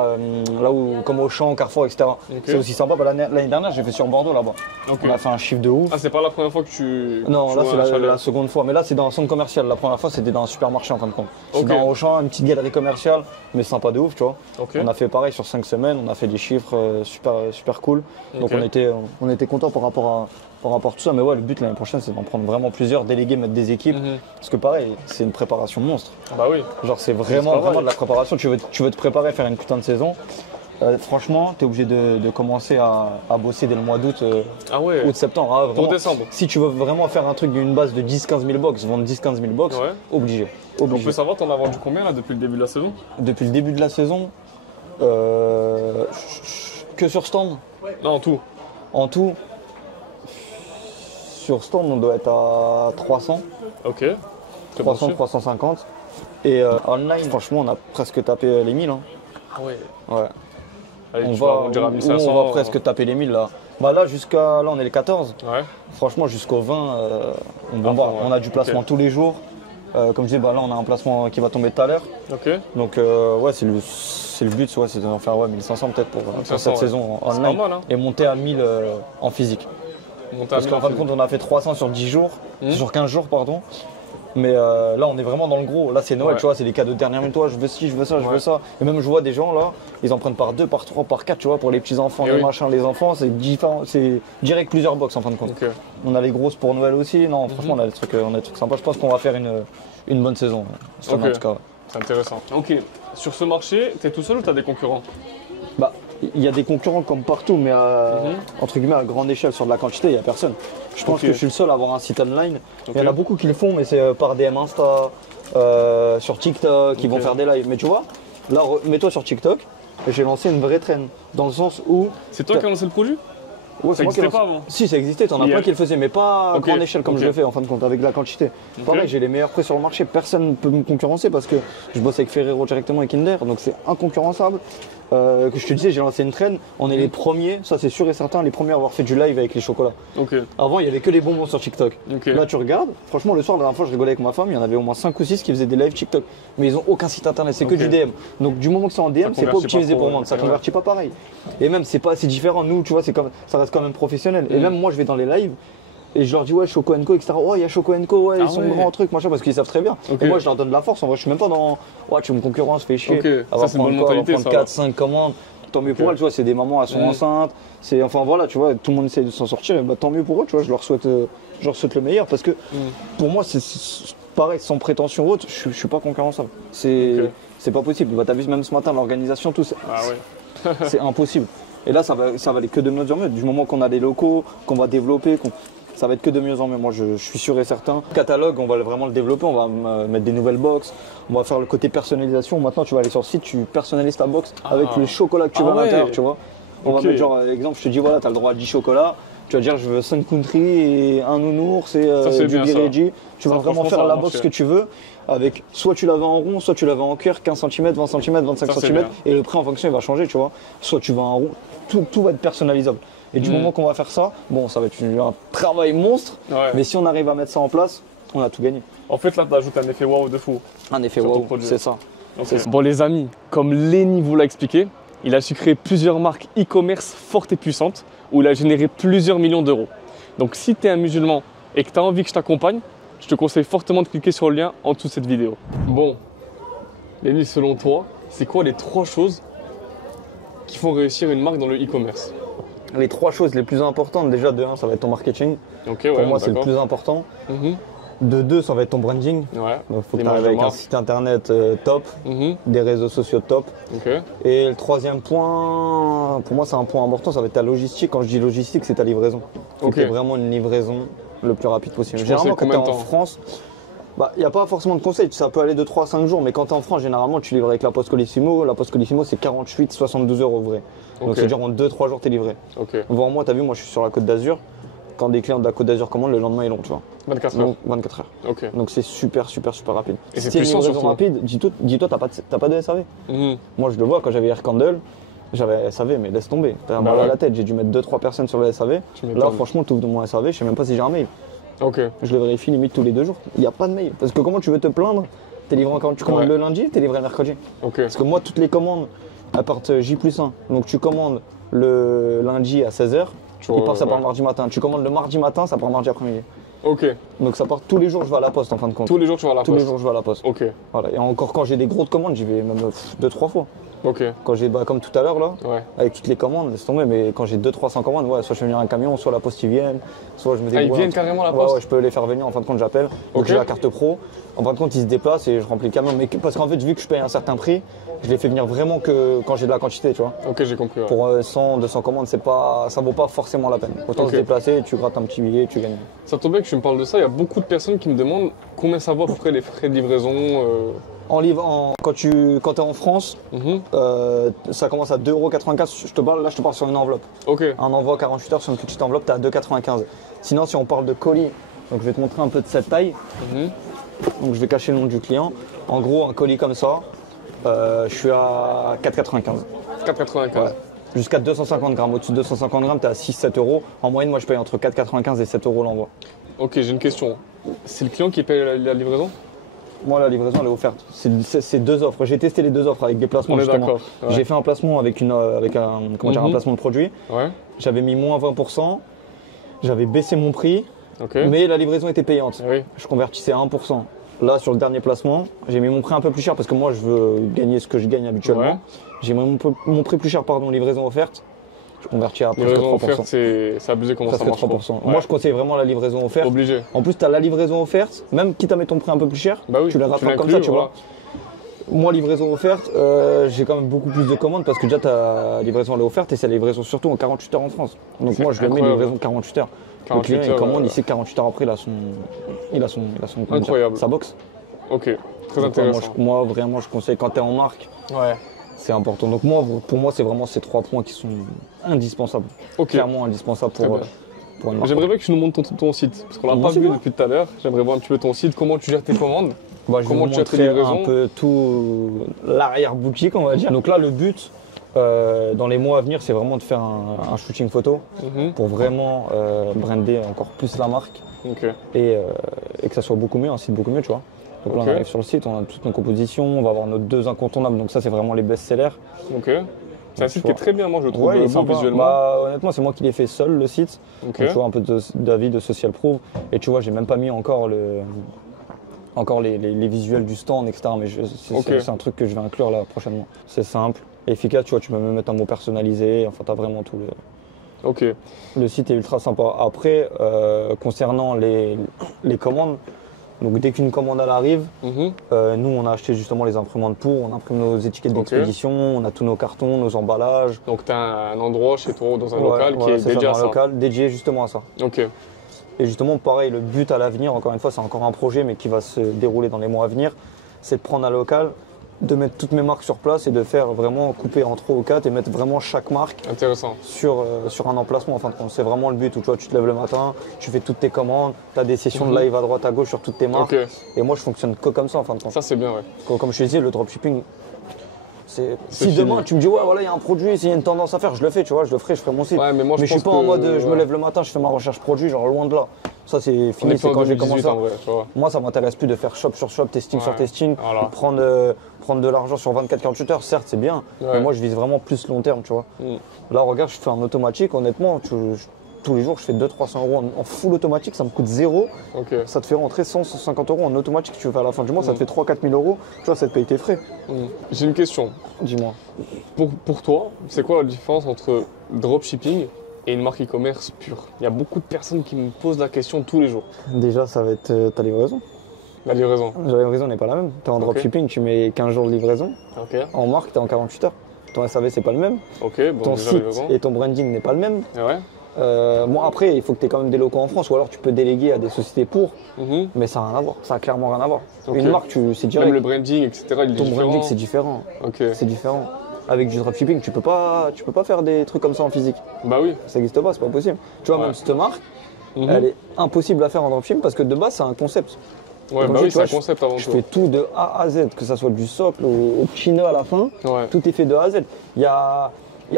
là où, comme Auchan, Carrefour, etc. C'est aussi sympa. Bah, l'année dernière, j'ai fait sur Bordeaux là-bas. Ok. On a fait un chiffre de ouf. Ah, c'est pas la première fois que tu. Non, tu là vois c'est la la chaleur. seconde fois. Mais là c'est dans un centre commercial. La première fois c'était dans un supermarché en fin de compte. C'est Ok. dans Auchan, une petite galerie commerciale, mais sympa de ouf, tu vois. Ok. On a fait pareil sur 5 semaines, on a fait des chiffres super cool. Donc Ok. on était content par rapport à tout ça. Mais ouais, le but l'année prochaine c'est d'en prendre vraiment plusieurs, déléguer, mettre des équipes. Parce que pareil, c'est une préparation monstre. Bah oui. Genre c'est travail. vraiment de la préparation. Tu veux te préparer à faire une putain de saison. Franchement, tu es obligé de commencer à bosser dès le mois d'août, Ah ouais. août-septembre. Ah, Pour vraiment. décembre. Si tu veux vraiment faire un truc d'une base de 10-15 000 box, vendre 10-15 000 box, Ouais. obligé. On Obligé. peut savoir, t'en as vendu combien là depuis le début de la saison? Depuis le début de la saison, que sur stand, Non, en tout. en tout, sur stand, on doit être à 300, Ok. Très bon 300, chiffre. 350. Et online, franchement, on a presque tapé les 1000. Hein. Ah ouais. Ouais. Allez, On tu vas va, vendre à on 1500. va presque taper les 1000 là. Bah là, là, on est le 14. Ouais. Franchement, jusqu'au 20, on fond, bombarde. ouais. On a du placement Ok. tous les jours. Comme je disais, bah là, on a un placement qui va tomber tout à l'heure. Ok. Donc, ouais, c'est le but, ouais, c'est d'en faire 1500 peut-être pour 1500, cette ouais. saison C'est online. pas mal, hein. Et monter à 1000 en physique. Monter à Parce 1000 qu'en fin de compte, on a fait 300 sur 10 jours, Mhm. sur 15 jours, pardon. Mais là, on est vraiment dans le gros. Là, c'est Noël, Ouais. tu vois, c'est les cadeaux de dernière minute. Toi, je veux ci, je veux ça, je Ouais. veux ça. Et même, je vois des gens là, ils en prennent par 2, par 3, par 4, tu vois, pour les petits enfants, Et les oui. machins, les enfants, c'est différent. C'est direct plusieurs box en fin de compte. Ok. On a les grosses pour Noël aussi. Non, Mhm. franchement, on a des trucs sympas. Je pense qu'on va faire une bonne saison. Cette année, Ok. en tout cas. C'est intéressant. Ok. Sur ce marché, t'es tout seul ou t'as des concurrents? Bah, il y a des concurrents comme partout, mais entre guillemets à grande échelle sur de la quantité, il n'y a personne. Je pense Ok. que je suis le seul à avoir un site online. Ok. Il y en a beaucoup qui le font, mais c'est par DM Insta, sur TikTok, qui vont Ok. faire des lives. Mais tu vois, là, mets-toi sur TikTok, et j'ai lancé une vraie traîne. Dans le sens où. C'est toi qui as lancé le produit? Ouais, Ça c'est moi qui ai existait pas lancé. avant? Si, ça existait, t'en as Il y a- plein qui le faisaient, mais pas à Ok, grande échelle comme ok. je le fais en fin de compte, avec la quantité. Ok. Pareil, j'ai les meilleurs prix sur le marché, personne ne peut me concurrencer parce que je bosse avec Ferrero directement et Kinder, donc c'est inconcurrençable. Que je te disais, j'ai lancé une traîne, on est les premiers, ça c'est sûr et certain, les premiers à avoir fait du live avec les chocolats. Ok. Avant, il y avait que les bonbons sur TikTok. Ok. Là, tu regardes, franchement, le soir, la dernière fois, je rigolais avec ma femme, il y en avait au moins 5 ou 6 qui faisaient des lives TikTok. Mais ils ont aucun site internet, c'est que Ok. du DM. Donc, du moment que c'est en DM, c'est pas convertit optimisé pas trop, pour vendre, ça ouais. convertit pas pareil. Et même, c'est différent. Nous, tu vois, ça reste quand même professionnel. Et même moi, je vais dans les lives. Et je leur dis ouais Choco & Co etc. Oh il y a Choco & Co, ouais Ah ils sont ouais. grands trucs machin parce qu'ils savent très bien. Ok. Et moi je leur donne de la force, en vrai je suis même pas dans ouais tu me concurrences, fais chier. Ok. Elle Ça, va c'est une bonne prendre quoi, elle va mentalité, prendre ça, 4, alors. 5 commandes. Tant mieux pour Ok. elles, tu vois, c'est des mamans, elles sont enceintes. C'est enfin voilà, tu vois, tout le monde essaie de s'en sortir et bah, tant mieux pour eux, tu vois, je leur souhaite le meilleur parce que pour moi pareil, sans prétention haute, je suis pas concurrençable. C'est Ok. c'est pas possible. Bah, t'as vu même ce matin l'organisation, tout, Ah ouais. c'est impossible. Et là, ça va aller que de mieux en mieux. Du moment qu'on a des locaux, qu'on va développer, ça va être que de mieux en mieux. Moi, je suis sûr et certain. Le catalogue, on va vraiment le développer. On va mettre des nouvelles box. On va faire le côté personnalisation. Maintenant, tu vas aller sur le site, tu personnalises ta box avec le chocolat que tu veux à ouais. l'intérieur, tu vois. On Ok. va mettre genre, exemple, je te dis, voilà, tu as le droit à 10 chocolats. Tu vas dire, je veux 5 country et un nounours et Ça, c'est du bien, ça. Biregi. Tu vas Ça, vraiment franchement, faire ça va la box marcher. que tu veux. Avec soit tu la veux en rond, soit tu la veux en cœur, 15 cm, 20 cm, 25 Ça, c'est cm. bien. Et le prix en fonction, il va changer, tu vois. Soit tu vas en rond, tout va être personnalisable. Et du moment qu'on va faire ça, bon, ça va être un travail monstre. Ouais. Mais si on arrive à mettre ça en place, on a tout gagné. En fait, là, tu ajoutes un effet waouh de fou. Un effet Sur ton wow, produit. c'est ça. Bon les amis, comme Lenny vous l'a expliqué, il a su créer plusieurs marques e-commerce fortes et puissantes où il a généré plusieurs millions d'euros. Donc si tu es un musulman et que tu as envie que je t'accompagne, je te conseille fortement de cliquer sur le lien en dessous de cette vidéo. Bon, Lenny, selon toi, c'est quoi les 3 choses qui font réussir une marque dans le e-commerce? Les 3 choses les plus importantes, déjà de 1, ça va être ton marketing. Ok, Pour ouais, moi, c'est le d'accord. plus important. Mhm. De 2, ça va être ton branding. Ouais. Donc, faut que tu L'image arrives de avec un marque. site internet top, Mhm. des réseaux sociaux top. Ok. Et le 3e point, pour moi, c'est un point important, ça va être ta logistique. Quand je dis logistique, c'est ta livraison. Il faut Ok. que tu aies vraiment une livraison le plus rapide possible. Tu Généralement, conseilles quand tu es combien de en temps France, il n'y a pas forcément de conseils. Ça peut aller de 3 à 5 jours. Mais quand tu es en France, généralement, tu livres avec la Poste Colissimo. La Poste Colissimo, c'est 48-72 € vrai. Donc, Ok. c'est-à-dire en 2-3 jours, tu es livré. Ok. Voir moi, tu as vu, moi, je suis sur la Côte d'Azur. Quand des clients de la Côte d'Azur commandent, le lendemain, ils l'ont, tu vois. 24 heures. Donc, 24 heures. Ok. Donc, c'est super rapide. Et c'est Si une puissant, livraison surtout. rapide, dis-toi, t'as pas de SAV. Mhm. Moi, je le vois quand j'avais Air Candle, j'avais SAV, mais laisse tomber. T'as Bah mal à ouais. la tête. J'ai dû mettre 2-3 personnes sur le SAV. Tu Là, m'étonnes. franchement, tu ouvres de mon SAV, je sais même pas si j'ai un mail. Ok. Je le vérifie limite tous les 2 jours. Il n'y a pas de mail. Parce que comment tu veux te plaindre? T'es livré encore, tu commandes Ouais. le lundi, t'es livré le mercredi. Ok. Parce que moi, toutes les commandes, elles partent J+1. Donc, tu commandes le lundi à 16h, il part, ça part ouais. le mardi matin. Tu commandes le mardi matin, ça part mardi après-midi. Ok. Donc, ça part tous les jours, je vais à la poste en fin de compte. Tous les jours, tu vas à la Tous les poste. jours, je vais à la poste. Ok. Voilà. Et encore, quand j'ai des grosses commandes, j'y vais même 2-3 fois. Ok. Quand j'ai, comme tout à l'heure, là, Ouais. avec toutes les commandes, laisse tomber, mais quand j'ai 200-300 commandes, ouais, soit je fais venir un camion, soit la poste ils viennent, soit je me débrouille. Ah, ils viennent carrément à la Ouais, poste? ouais, je peux les faire venir, en fin de compte j'appelle. Donc Ok. j'ai la carte pro, en fin de compte ils se déplacent et je remplis le camion. Mais parce qu'en fait, vu que je paye un certain prix, je les fais venir vraiment que quand j'ai de la quantité, tu vois. Ok, j'ai compris. Ouais. Pour 100-200 commandes, ça vaut pas forcément la peine. Autant Ok. se déplacer, tu grattes un petit billet, tu gagnes. Ça tombe bien que tu me parles de ça. Il y a beaucoup de personnes qui me demandent combien ça vaut à peu près les frais de livraison. Quand tu es en France, Mhm. ça commence à 2,95 €. Je te parle sur une enveloppe. Ok. Un envoi 48 heures sur une petite enveloppe, tu es à 2,95 €. Sinon, si on parle de colis, donc je vais te montrer un peu de cette taille. Mhm. Donc je vais cacher le nom du client. En gros, un colis comme ça, je suis à 4,95 €. 4,95. Ouais. Jusqu'à 250 grammes. Au-dessus de 250 grammes, tu es à 6-7 €. En moyenne, moi, je paye entre 4,95 et 7 € l'envoi. Ok, j'ai une question. C'est le client qui paye la livraison? Moi, la livraison, elle est offerte. C'est 2 offres. J'ai testé les 2 offres avec des placements. On est justement. d'accord. Ouais. J'ai fait un placement avec un Mhm. placement de produit. Ouais. J'avais mis moins 20%. J'avais baissé mon prix, Ok. mais la livraison était payante. Oui. Je convertissais à 1%. Là, sur le dernier placement, j'ai mis mon prix un peu plus cher parce que moi, je veux gagner ce que je gagne habituellement. Ouais. J'ai mis mon prix plus cher, pardon, livraison offerte. Je convertis à presque Livraison 3%. offerte, c'est abusé comment ça Presque marche. 3%. quoi. Moi, Ouais. je conseille vraiment la livraison offerte. Obligé. En plus, tu as la livraison offerte, même quitte à mettre ton prix un peu plus cher, Bah oui. tu la rattrapes comme l'inclus, ça, tu voilà. vois. Moi, livraison offerte, j'ai quand même beaucoup plus de commandes parce que déjà ta livraison elle est offerte et c'est la livraison surtout en 48 heures en France. Donc C'est moi, je le mets incroyable. livraison 48 heures. Le 48 client, il heures, commande, il sait que 48 heures après, il a son comment dire, Incroyable. sa box. Ok. Très Donc, ouais, intéressant. moi, vraiment, je conseille quand tu es en marque, Ouais. c'est important. Donc pour moi, c'est vraiment ces 3 points qui sont indispensables. Ok. Clairement indispensables Très pour, bien. pour une marque. J'aimerais bien que tu nous montres ton site. Parce qu'on l'a Mon pas site, vu ouais. depuis tout à l'heure. J'aimerais voir un petit peu ton site, comment tu gères tes commandes. Bah, je Comment vais vous tu as tes montrer livraisons un peu tout l'arrière-boutique, on va dire. Donc là, le but, dans les mois à venir, c'est vraiment de faire un shooting photo Mhm. pour vraiment brander encore plus la marque Ok. et que ça soit beaucoup mieux, un site beaucoup mieux, tu vois. Donc là, Ok. on arrive sur le site, on a toutes nos compositions, on va avoir nos 2 incontournables. Donc ça, c'est vraiment les best-sellers. Ok. C'est un Donc, site tu qui est vois. très bien, moi je le trouve il est beau sympa. visuellement. Bah, honnêtement, c'est moi qui l'ai fait seul, le site. Ok. Donc, tu vois, un peu d'avis de social proof. Et tu vois, j'ai même pas mis encore les visuels du stand, etc. Mais Ok. c'est un truc que je vais inclure là prochainement. C'est simple, efficace, tu vois, tu peux même mettre un mot personnalisé. Enfin, tu as vraiment tout. Ok. Le site est ultra sympa. Après, concernant les commandes, Donc dès qu'une commande elle arrive, Mhm. nous on a acheté justement les imprimantes pour, on imprime nos étiquettes Ok. d'expédition, on a tous nos cartons, nos emballages. Donc tu as un endroit chez toi, dans un Ouais, local qui voilà, est c'est dédié ça, à dans un ça. local dédié justement à ça. Ok. Et justement, pareil, le but à l'avenir, encore une fois, c'est encore un projet, mais qui va se dérouler dans les mois à venir, c'est de prendre un local, de mettre toutes mes marques sur place et de faire vraiment couper en 3 ou 4 et mettre vraiment chaque marque Intéressant. sur un emplacement. En fin de compte, c'est vraiment le but où tu vois, tu te lèves le matin, tu fais toutes tes commandes, tu as des sessions de live à droite, à gauche sur toutes tes marques. Ok. Et moi, je fonctionne que comme ça en fin de compte. Ça c'est bien, ouais. Comme je te disais, le dropshipping, si fini. demain tu me dis, ouais, voilà, il y a un produit, s'il y a une tendance à faire, je le fais, tu vois, je le ferai, je ferai mon site. Ouais, mais moi Mais je suis pense pas en que- mode, je me ouais. lève le matin, je fais ma recherche produit, genre loin de là. Ça, c'est On fini, est c'est plus en quand j'ai 2018 commencé. en vrai, tu vois. Moi, ça m'intéresse plus de faire shop sur shop, testing sur Ouais, testing, voilà. prendre de l'argent sur 24-48 heures, certes, c'est bien, Ouais. mais moi, je vise vraiment plus long terme, tu vois. Mm. Là, regarde, je fais un automatique, honnêtement, tous les jours, je fais 200-300 euros en full automatique, ça me coûte zéro. Ok. Ça te fait rentrer 100-150 euros en automatique, tu veux faire à la fin du mois, ça te fait 3-4 000 euros, tu vois, ça te paye tes frais. Mm. J'ai une question. Dis-moi. Pour toi, c'est quoi la différence entre dropshipping et une marque e-commerce pure? Il y a beaucoup de personnes qui me posent la question tous les jours. Déjà, ça va être ta livraison. La livraison. La livraison n'est pas la même. Tu es en Ok. dropshipping, tu mets 15 jours de livraison. Ok. En marque, tu es en 48 heures. Ton SAV, c'est pas le même. Ok, bon, Ton déjà site livraison. et ton branding n'est pas le même. Et ouais. Bon, après, il faut que tu aies quand même des locaux en France, ou alors tu peux déléguer à des sociétés pour, Mhm. mais ça n'a rien à voir. Ça a clairement rien à voir. Ok. Une marque, c'est direct. Même le branding, etc. Il est Ton différent. branding, c'est différent. Ok. C'est différent. Avec du dropshipping, tu peux pas faire des trucs comme ça en physique. Bah oui. Ça n'existe pas, c'est pas possible. Tu vois, Ouais. même cette marque, Mhm. elle est impossible à faire en dropshipping parce que de base, c'est un concept. Ouais, Comme bah je oui, dis, c'est un tu vois, concept avant Je tout. fais tout de A à Z, que ça soit du socle au petit nœud à la fin. Ouais. Tout est fait de A à Z.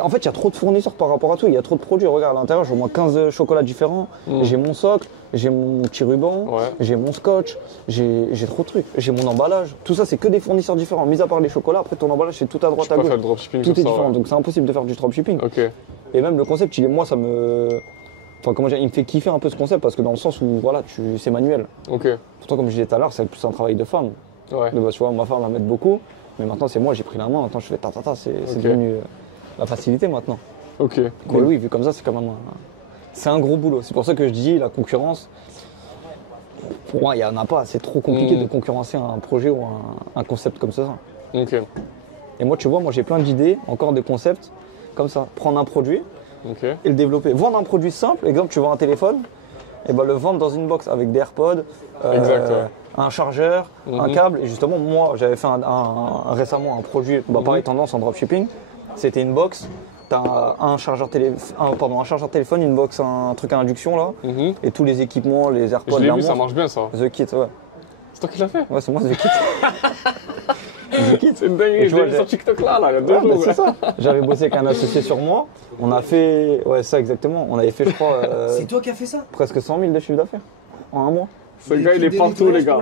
En fait, il y a trop de fournisseurs par rapport à tout. Il y a trop de produits. Regarde, à l'intérieur, j'ai au moins 15 chocolats différents. Mm. J'ai mon socle, j'ai mon petit ruban, Ouais. j'ai mon scotch, j'ai trop de trucs. J'ai mon emballage. Tout ça, c'est que des fournisseurs différents. Mis à part les chocolats, après, ton emballage, c'est tout à Je droite, peux à pas gauche. faire le dropshipping Tout est sur ça, différent. ouais. Donc, c'est impossible de faire du dropshipping. Ok. Et même le concept, moi, ça me. Enfin, comment dire, il me fait kiffer un peu ce concept parce que dans le sens où, voilà, c'est manuel. Ok. Pourtant, comme je disais tout à l'heure, c'est plus un travail de femme. Ouais. Mais bah, tu vois, ma femme m'aide beaucoup. Mais maintenant, c'est moi, j'ai pris la main. Maintenant, je fais ta, c'est Ok. devenu la facilité maintenant. Ok. Mais Cool. oui, vu comme ça, c'est quand même c'est un gros boulot. C'est pour ça que je dis la concurrence. Pour moi, il n'y en a pas. C'est trop compliqué Mm. de concurrencer un projet ou un concept comme ça. Ok. Et moi, tu vois, j'ai plein d'idées, encore des concepts comme ça. Prendre un produit Ok. et le développer. Vendre un produit simple, exemple, tu vends un téléphone, et ben le vendre dans une box avec des AirPods, Exact, ouais. un chargeur, un Mhm. câble. Et justement, moi, j'avais fait récemment un produit, pareil, tendance en dropshipping. C'était une box. T'as un chargeur téléphone, une box, un truc à induction là, Mhm. et tous les équipements, les AirPods, Je l'ai la vu, ça montre. marche bien ça. The Kit, ouais. C'est toi qui l'as fait? Ouais, c'est moi The Kit. The Kit. C'est une dinguerie, Et tu je vois, l'ai vu sur TikTok là, il y a 2 Ouais, bah, jours. c'est ça. J'avais bossé avec un associé sur moi. On a fait, ouais, ça exactement. On avait fait, je crois, C'est toi qui as fait ça? presque 100 000 de chiffre d'affaires en un mois. Ce gars, il est partout, les gars.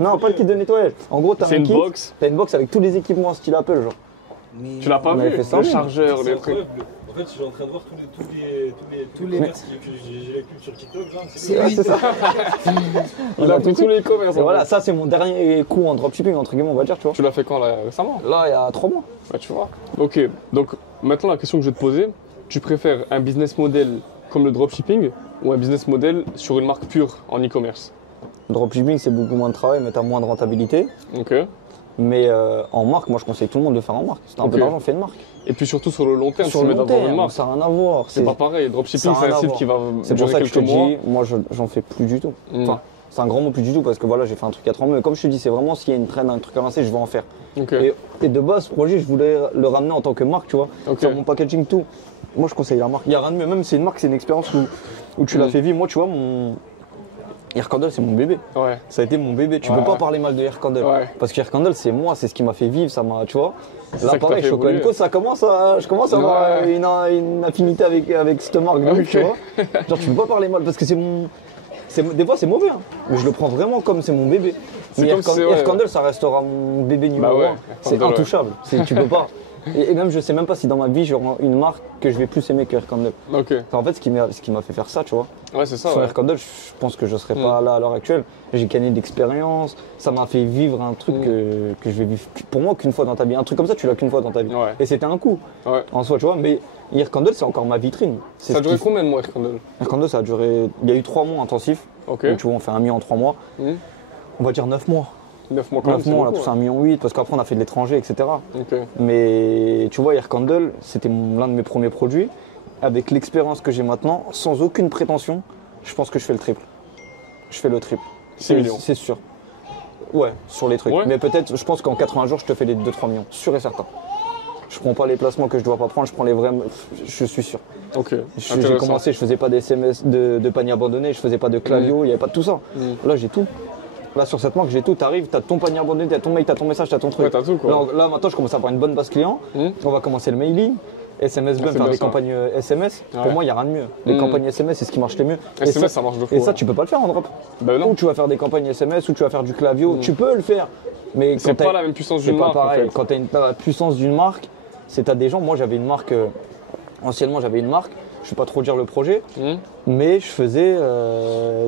Non, pas le kit de nettoyage. En gros, t'as C'est un une kit, box. t'as une box avec tous les équipements style Apple, genre. Tu l'as pas On avait vu? fait ça, Le oui. chargeur, les trucs. En fait, je suis en train de voir tous les mecs que j'ai les pubs sur TikTok. Là, C'est Ouais, lui. c'est ça. Il a pris tous les commerces. Et voilà, ça c'est mon dernier coup en dropshipping, entre guillemets, on va dire, tu vois. Tu l'as fait quand là, récemment? Là, il y a 3 mois. Ouais, tu vois. Ok, donc maintenant la question que je vais te poser, tu préfères un business model comme le dropshipping ou un business model sur une marque pure en e-commerce? Dropshipping, c'est beaucoup moins de travail, mais t'as moins de rentabilité. Ok. Mais en marque, moi je conseille tout le monde de faire en marque. Si t'as un peu Ok. d'argent, fais une marque. Et puis surtout sur le long terme, Sur tu le mets long d'avoir une terme, marque. ça n'a rien à voir. C'est pas pareil, dropshipping ça a c'est rien un à site voir. qui va C'est pour durer ça que je te quelques mois. dis, moi j'en fais plus du tout. Mm. Enfin, c'est un grand mot plus du tout parce que voilà, j'ai fait un truc à 30 mais comme je te dis, c'est vraiment s'il y a une traîne, un truc avancé, je vais en faire. Ok. Et de base, ce projet, je voulais le ramener en tant que marque, tu vois. Ok. Sur mon packaging, tout. Moi, je conseille la marque. Il y a rien de mieux. Même si c'est une marque, c'est une expérience où tu l'as Mm. fait vivre. Moi, tu vois, mon Aircandle, c'est mon bébé. Ouais. Ça a été mon bébé. Tu Ouais, peux pas ouais. parler mal de Aircandle. Ouais. Parce que Aircandle, c'est moi, c'est ce qui m'a fait vivre, ça m'a, tu vois. C'est ça Là, qui t'a pareil, fait Choco évoluer. Co, je commence à avoir Ouais. une affinité avec cette marque, de ouf, Ok. tu vois. Genre, tu peux pas parler mal parce que des fois, c'est mauvais, hein. Mais je le prends vraiment comme c'est mon bébé. C'est Mais comme si, ouais. Aircandle, ça restera mon bébé numéro Bah ouais, 1. C'est Aircandle, ouais. intouchable. Tu peux pas. Et même, je sais même pas si dans ma vie, j'aurai une marque que je vais plus aimer que Aircandle. Ok. Enfin, en fait, ce qui m'a fait faire ça, tu vois. Ouais, c'est ça. Sans Ouais. Aircandle, je pense que je serais pas là à l'heure actuelle. J'ai gagné d'expérience. Ça m'a fait vivre un truc que je vais vivre pour moi qu'une fois dans ta vie. Un truc comme ça, tu l'as qu'une fois dans ta vie. Ouais. Et c'était un coup Ouais. en soi, tu vois. Mais Aircandle, c'est encore ma vitrine. C'est Ça a ce duré qui- combien de mois, Aircandle? Aircandle, ça a duré. Il y a eu 3 mois intensifs. Ok. Donc, tu vois, on fait un mi en 3 mois. Mhm. On va dire 9 mois. 9 mois quand 9 même, mois, on a c'est poussé beaucoup, 1,8 million parce qu'après on a fait de l'étranger, etc. ouais. Ok. Mais tu vois, Air Candle, c'était l'un de mes premiers produits. Avec l'expérience que j'ai maintenant, sans aucune prétention, je pense que je fais le triple. Je fais le triple. 6 millions. C'est sûr. Ouais, sur les trucs. Ouais. Mais peut-être, je pense qu'en 80 jours, je te fais les 2-3 millions. Sûr et certain. Je prends pas les placements que je dois pas prendre, je prends les vrais. Je suis sûr. Ok. J'ai Intéressant. commencé, je faisais pas des SMS de panier abandonné, je faisais pas de clavio, il y avait pas de tout ça. Là, j'ai tout. Là, sur cette marque, j'ai tout. T'arrives, t'as ton panier abandonné, t'as ton mail, t'as ton message, t'as ton truc. Ouais, t'as tout, quoi. Là, maintenant, je commence à avoir une bonne base client. On va commencer le mailing. SMS, c'est faire bien des ça. campagnes SMS. Ouais. Pour moi, il n'y a rien de mieux. Les campagnes SMS, c'est ce qui marche le mieux. SMS, ça marche de fou. Et ça, ouais. tu peux pas le faire en drop. Bah non. Ou tu vas faire des campagnes SMS, ou tu vas faire du clavio. Tu peux le faire. Mais C'est quand pas t'as- la même puissance c'est d'une pas marque, en pareil. fait. Quand tu as la puissance d'une marque, c'est t'as des gens. Moi, j'avais une marque. Anciennement, j'avais une marque. Je vais pas trop dire le projet. Mais je faisais.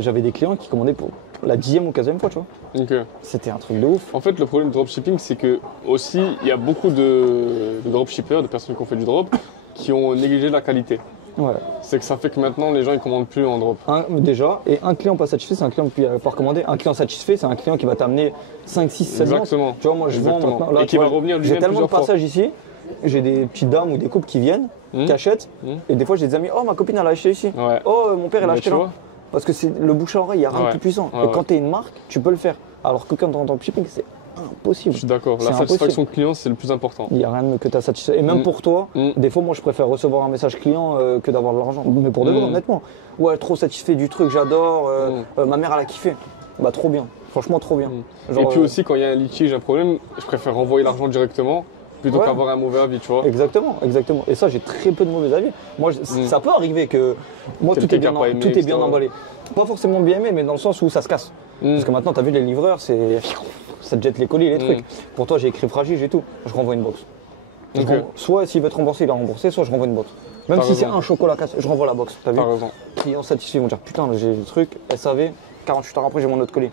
J'avais des clients qui commandaient pour la 10e ou 15e fois, tu vois. Ok. C'était un truc de ouf. En fait, le problème du dropshipping, c'est que aussi, il y a beaucoup de dropshippers, de personnes qui ont fait du drop, qui ont négligé la qualité. Ouais. C'est que ça fait que maintenant, les gens, ils commandent plus en drop. Déjà, et un client pas satisfait, c'est un client qui n'a pas recommandé. Un client satisfait, c'est un client qui va t'amener 5, 6, 7 ventes. Exactement. Tu vois, moi, je vends Exactement. maintenant. Là, Et tu qui va vois, revenir j'ai lui-même tellement de plusieurs fois. passages ici. J'ai des petites dames ou des couples qui viennent, qui achètent. Et des fois, j'ai des amis. Oh, ma copine, elle a acheté ici. Ouais. Oh, mon père, il a Mais acheté tu là. vois. Parce que c'est le bouche à oreille, il n'y a rien de Ouais. plus puissant. Ouais, Et quand ouais. tu es une marque, tu peux le faire. Alors que quand tu es en dropshipping, c'est impossible. Je suis d'accord. C'est La satisfaction client, c'est le plus important. Il n'y a rien de mieux que ta satisfaction. Et même pour toi, des fois, moi, je préfère recevoir un message client que d'avoir de l'argent. Mais pour de vrai, honnêtement. Ouais, trop satisfait du truc, j'adore. Ma mère, elle a kiffé. Bah, trop bien. Franchement, trop bien. Et puis aussi, quand il y a un litige, un problème, je préfère renvoyer l'argent directement plutôt Ouais. qu'avoir un mauvais avis, tu vois. Exactement, exactement. Et ça, j'ai très peu de mauvais avis. Moi, ça peut arriver que moi, tout Quelqu'un est bien, qui a pas aimé, tout est bien etc. emballé. Pas forcément bien aimé, mais dans le sens où ça se casse. Parce que maintenant, tu as vu les livreurs, ça te jette les colis, les trucs. Pour toi, j'ai écrit fragile, j'ai tout. Je renvoie une box. Ok. Soit s'il veut être remboursé, il est remboursé, soit je renvoie une box. Même T'as si c'est raison. un chocolat cassé, je renvoie la box. T'as vu? T'as raison. Clients satisfaits, ils vont dire putain, j'ai le truc, SAV, 48 heures après, j'ai mon autre colis.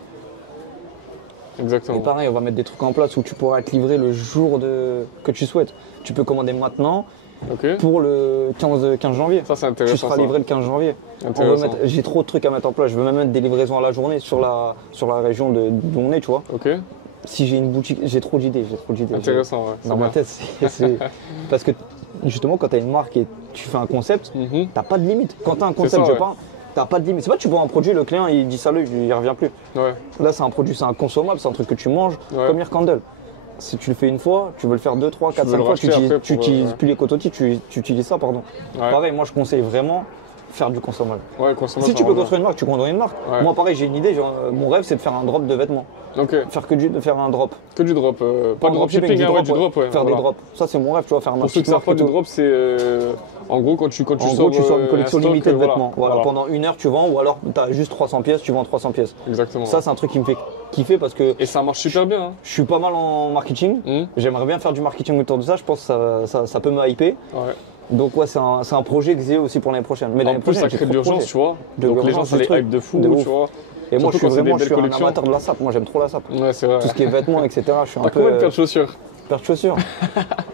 Et Exactement. pareil, on va mettre des trucs en place où tu pourras être livré le jour que tu souhaites. Tu peux commander maintenant Ok. pour le 15 janvier. Ça, c'est Tu intéressant. seras ça. livré le 15 janvier. Intéressant. J'ai trop de trucs à mettre en place. Je veux même mettre des livraisons à la journée sur la région d'où on est, tu vois. Ok. Si j'ai une boutique, j'ai trop d'idées. Intéressant, ouais. c'est Dans ma bien. tête, parce que justement, quand tu as une marque et tu fais un concept, t'as pas de limite. Quand tu as un concept, ça, je ouais. parle, t'as pas de limite. C'est pas tu vends un produit, le client il dit salut, il revient plus. Ouais. Là, c'est un produit, c'est un consommable, c'est un truc que tu manges, Ouais. comme Air Candle. Si tu le fais une fois, tu veux le faire 2, 3, 4, veux 5 le fois, racheter tu après n'utilises pour, plus les cototis, tu utilises ça, pardon. Ouais. Pareil, moi je conseille vraiment faire du consommable. Ouais, consommation. Si tu peux construire une marque, tu construis une marque. Ouais. Moi, pareil, j'ai une idée. Mon rêve, c'est de faire un drop de vêtements. Ok. Faire un drop. Que du drop. Pas de dropshipping, hein, ouais, du drop, ouais. Faire Voilà. des drops. Ça, c'est mon rêve, tu vois, faire ma Pour ceux petite qui savent marque. pas, et du tout. drop, c'est en gros quand tu En sors, gros, tu sors une un collection stock, limitée de voilà. vêtements. Voilà. Pendant 1 heure, tu vends, ou alors tu as juste 300 pièces, tu vends 300 pièces. Exactement. Ça, c'est un truc qui me fait kiffer parce que Et ça marche super bien. Hein. je suis pas mal en marketing. J'aimerais bien faire du marketing autour de ça. Je pense que ça peut me hyper. Ouais. Donc, ouais, c'est un projet que j'ai aussi pour l'année prochaine. Mais En l'année plus, prochaine, ça j'ai crée de trop l'urgence, projets. tu vois. De Donc les gens, l'urgence, ça du les truc. hype de fou, De ouf. tu vois. Et moi, Surtout quand c'est des je belles suis un collections. amateur de la sape. Moi, j'aime trop la sape. Ouais, c'est vrai. Tout ce qui est vêtements, etc. Je suis un T'as peu. combien de paires de chaussures paires de chaussures.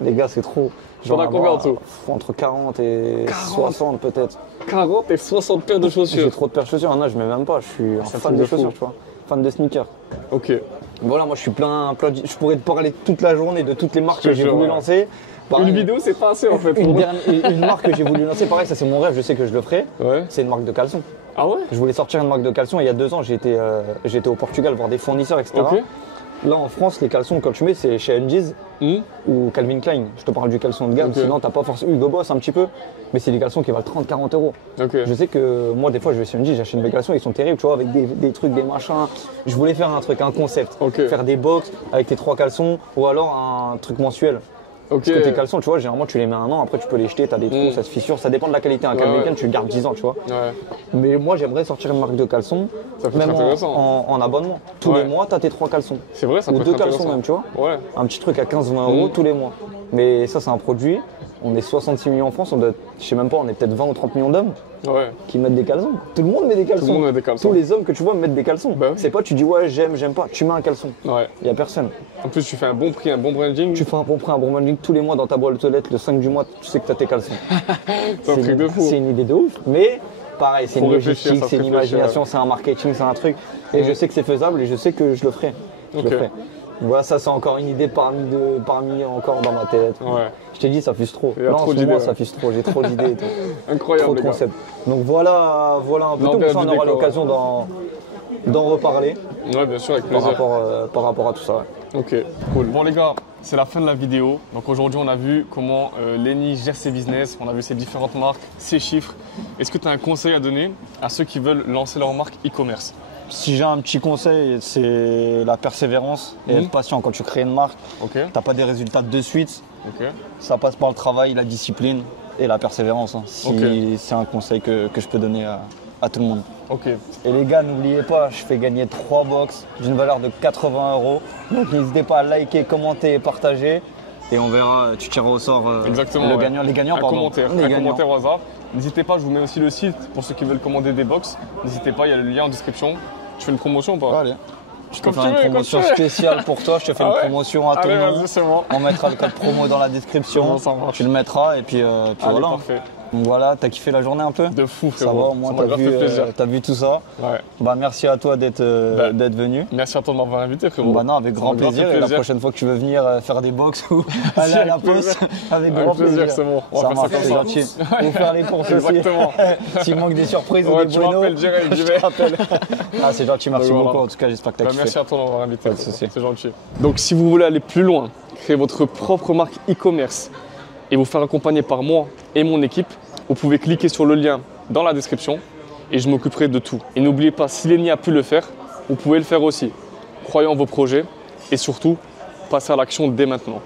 Les gars, c'est trop. T'en as combien en tout Entre 40 et 60 peut-être. 40 et 60 paires de J'ai chaussures. trop de paires de chaussures. Non, je mets même pas. Je suis un c'est un fan truc de de fou. chaussures, tu vois. Fan de sneakers. Ok. Voilà, moi, je suis plein je pourrais te parler toute la journée de toutes les marques Je te que j'ai jure, voulu ouais. lancer. Pareil, Une vidéo, c'est pas assez en fait. une marque que j'ai voulu lancer, pareil, ça c'est mon rêve, je sais que je le ferai. Ouais. C'est une marque de caleçons. Ah ouais. Je voulais sortir une marque de caleçons et il y a 2 ans, j'étais au Portugal voir des fournisseurs, etc. Ok. Là en France, les caleçons, quand tu mets, c'est chez MG's ou Calvin Klein. Je te parle du caleçon de gamme, Ok. sinon t'as pas forcément Hugo Boss un petit peu, mais c'est des caleçons qui valent 30-40 euros. Ok. Je sais que moi, des fois, je vais chez MG's, j'achète des caleçons, ils sont terribles, tu vois, avec des trucs, des machins. Je voulais faire un truc, un concept. Ok. Faire des box avec tes 3 caleçons ou alors un truc mensuel. Ok. Parce que tes caleçons, tu vois, généralement, tu les mets 1 an, après tu peux les jeter, t'as des trous, ça se fissure, ça dépend de la qualité. Un Calvin ouais. Klein, tu le gardes 10 ans, tu vois. Ouais. Mais moi, j'aimerais sortir une marque de caleçons, Ça peut même être intéressant. en abonnement. Tous Ouais. les mois, t'as tes 3 caleçons. C'est vrai, ça Ou peut 2 être caleçons intéressant. même, tu vois. Ouais. Un petit truc à 15-20 euros tous les mois. Mais ça, c'est un produit. On est 66 millions en France, je sais même pas, on est peut-être 20 ou 30 millions d'hommes Ouais. qui mettent des caleçons. Tout le monde met des caleçons. Tout le monde met des caleçons. Tous les hommes que tu vois mettent des caleçons. Bah oui. C'est pas tu dis ouais, j'aime pas. Tu mets un caleçon. Ouais. Il y a personne. En plus, tu fais un bon prix, un bon branding. Tu fais un bon prix, un bon branding tous les mois dans ta boîte aux lettres. Le 5 du mois, tu sais que tu as tes caleçons. C'est un truc de fou. C'est une idée de ouf. Mais pareil, c'est Faut une réfléchir, logistique, ça c'est se une réfléchit, imagination, c'est un marketing, c'est un truc. Et je sais que c'est faisable et je sais que je le ferai. Je Ok. le ferai. Voilà, ça c'est encore une idée parmi encore dans ma tête. Ouais. Je t'ai dit, ça fuse trop. Il y a Là, trop en ce d'idées, moment, ouais. ça fuse trop. J'ai trop d'idées et tout. Incroyable, Trop de les gars. concepts. Donc voilà un peu tout. L'envers Ça, on du aura décor, l'occasion d'en reparler Ouais, bien sûr, avec par plaisir. rapport à tout ça. Ouais. Ok, cool. Bon les gars, c'est la fin de la vidéo. Donc aujourd'hui, on a vu comment Lenny gère ses business, on a vu ses différentes marques, ses chiffres. Est-ce que tu as un conseil à donner à ceux qui veulent lancer leur marque e-commerce? Si j'ai un petit conseil, c'est la persévérance et être patient quand tu crées une marque. Ok, T'as pas des résultats de suite. ok. Ça passe par le travail, la discipline et la persévérance. Hein. Si Ok. c'est un conseil que je peux donner à tout le monde. Ok, Et les gars, n'oubliez pas, je fais gagner 3 box d'une valeur de 80 €. Donc n'hésitez pas à liker, commenter et partager. Et on verra, tu tireras au sort exactement. le ouais. gagnant, les gagnants. Un pardon. commentaire, Les un gagnants. commentaire au hasard. N'hésitez pas, je vous mets aussi le site pour ceux qui veulent commander des box. N'hésitez pas, il y a le lien en description. Tu fais une promotion ou pas? Allez. Je te Comme fais tu une veux, comme promotion tu veux. spéciale pour toi. Je te fais Ah une ouais promotion à ton Allez, nom. vas-y, c'est bon. On mettra le code promo dans la description. Bon, ça marche. Tu le mettras et puis Allez, voilà. parfait. Donc voilà, t'as kiffé la journée un peu? De fou, Ça va, frérot. au moins Ça m'a grave fait plaisir. t'as vu tout ça. Ouais. Bah, merci à toi d'être venu. Merci à toi de m'avoir invité, frérot. Bah non, avec grand Ça m'a grave plaisir. fait Et la prochaine fois que tu veux venir faire des box ou aller à la avec plaisir. poste, avec Avec grand plaisir, plaisir. c'est bon. On va Ça faire marche, ça c'est comme ça. gentil. Ou faire les courses aussi. Exactement. S'il manque des surprises ou Ouais, des tu buenos, m'appelles direct, j'y je vais. te rappelle. Ah, c'est gentil, merci Donc, beaucoup. voilà. En tout cas, j'espère que t'as Bah, kiffé. merci à toi de m'avoir invité. Pas de souci. C'est gentil. Donc, si vous voulez aller plus loin, créer votre propre marque e-commerce et vous faire accompagner par moi et mon équipe, vous pouvez cliquer sur le lien dans la description et je m'occuperai de tout. Et n'oubliez pas, si Lenny a pu le faire, vous pouvez le faire aussi. Croyez en vos projets et surtout, passez à l'action dès maintenant.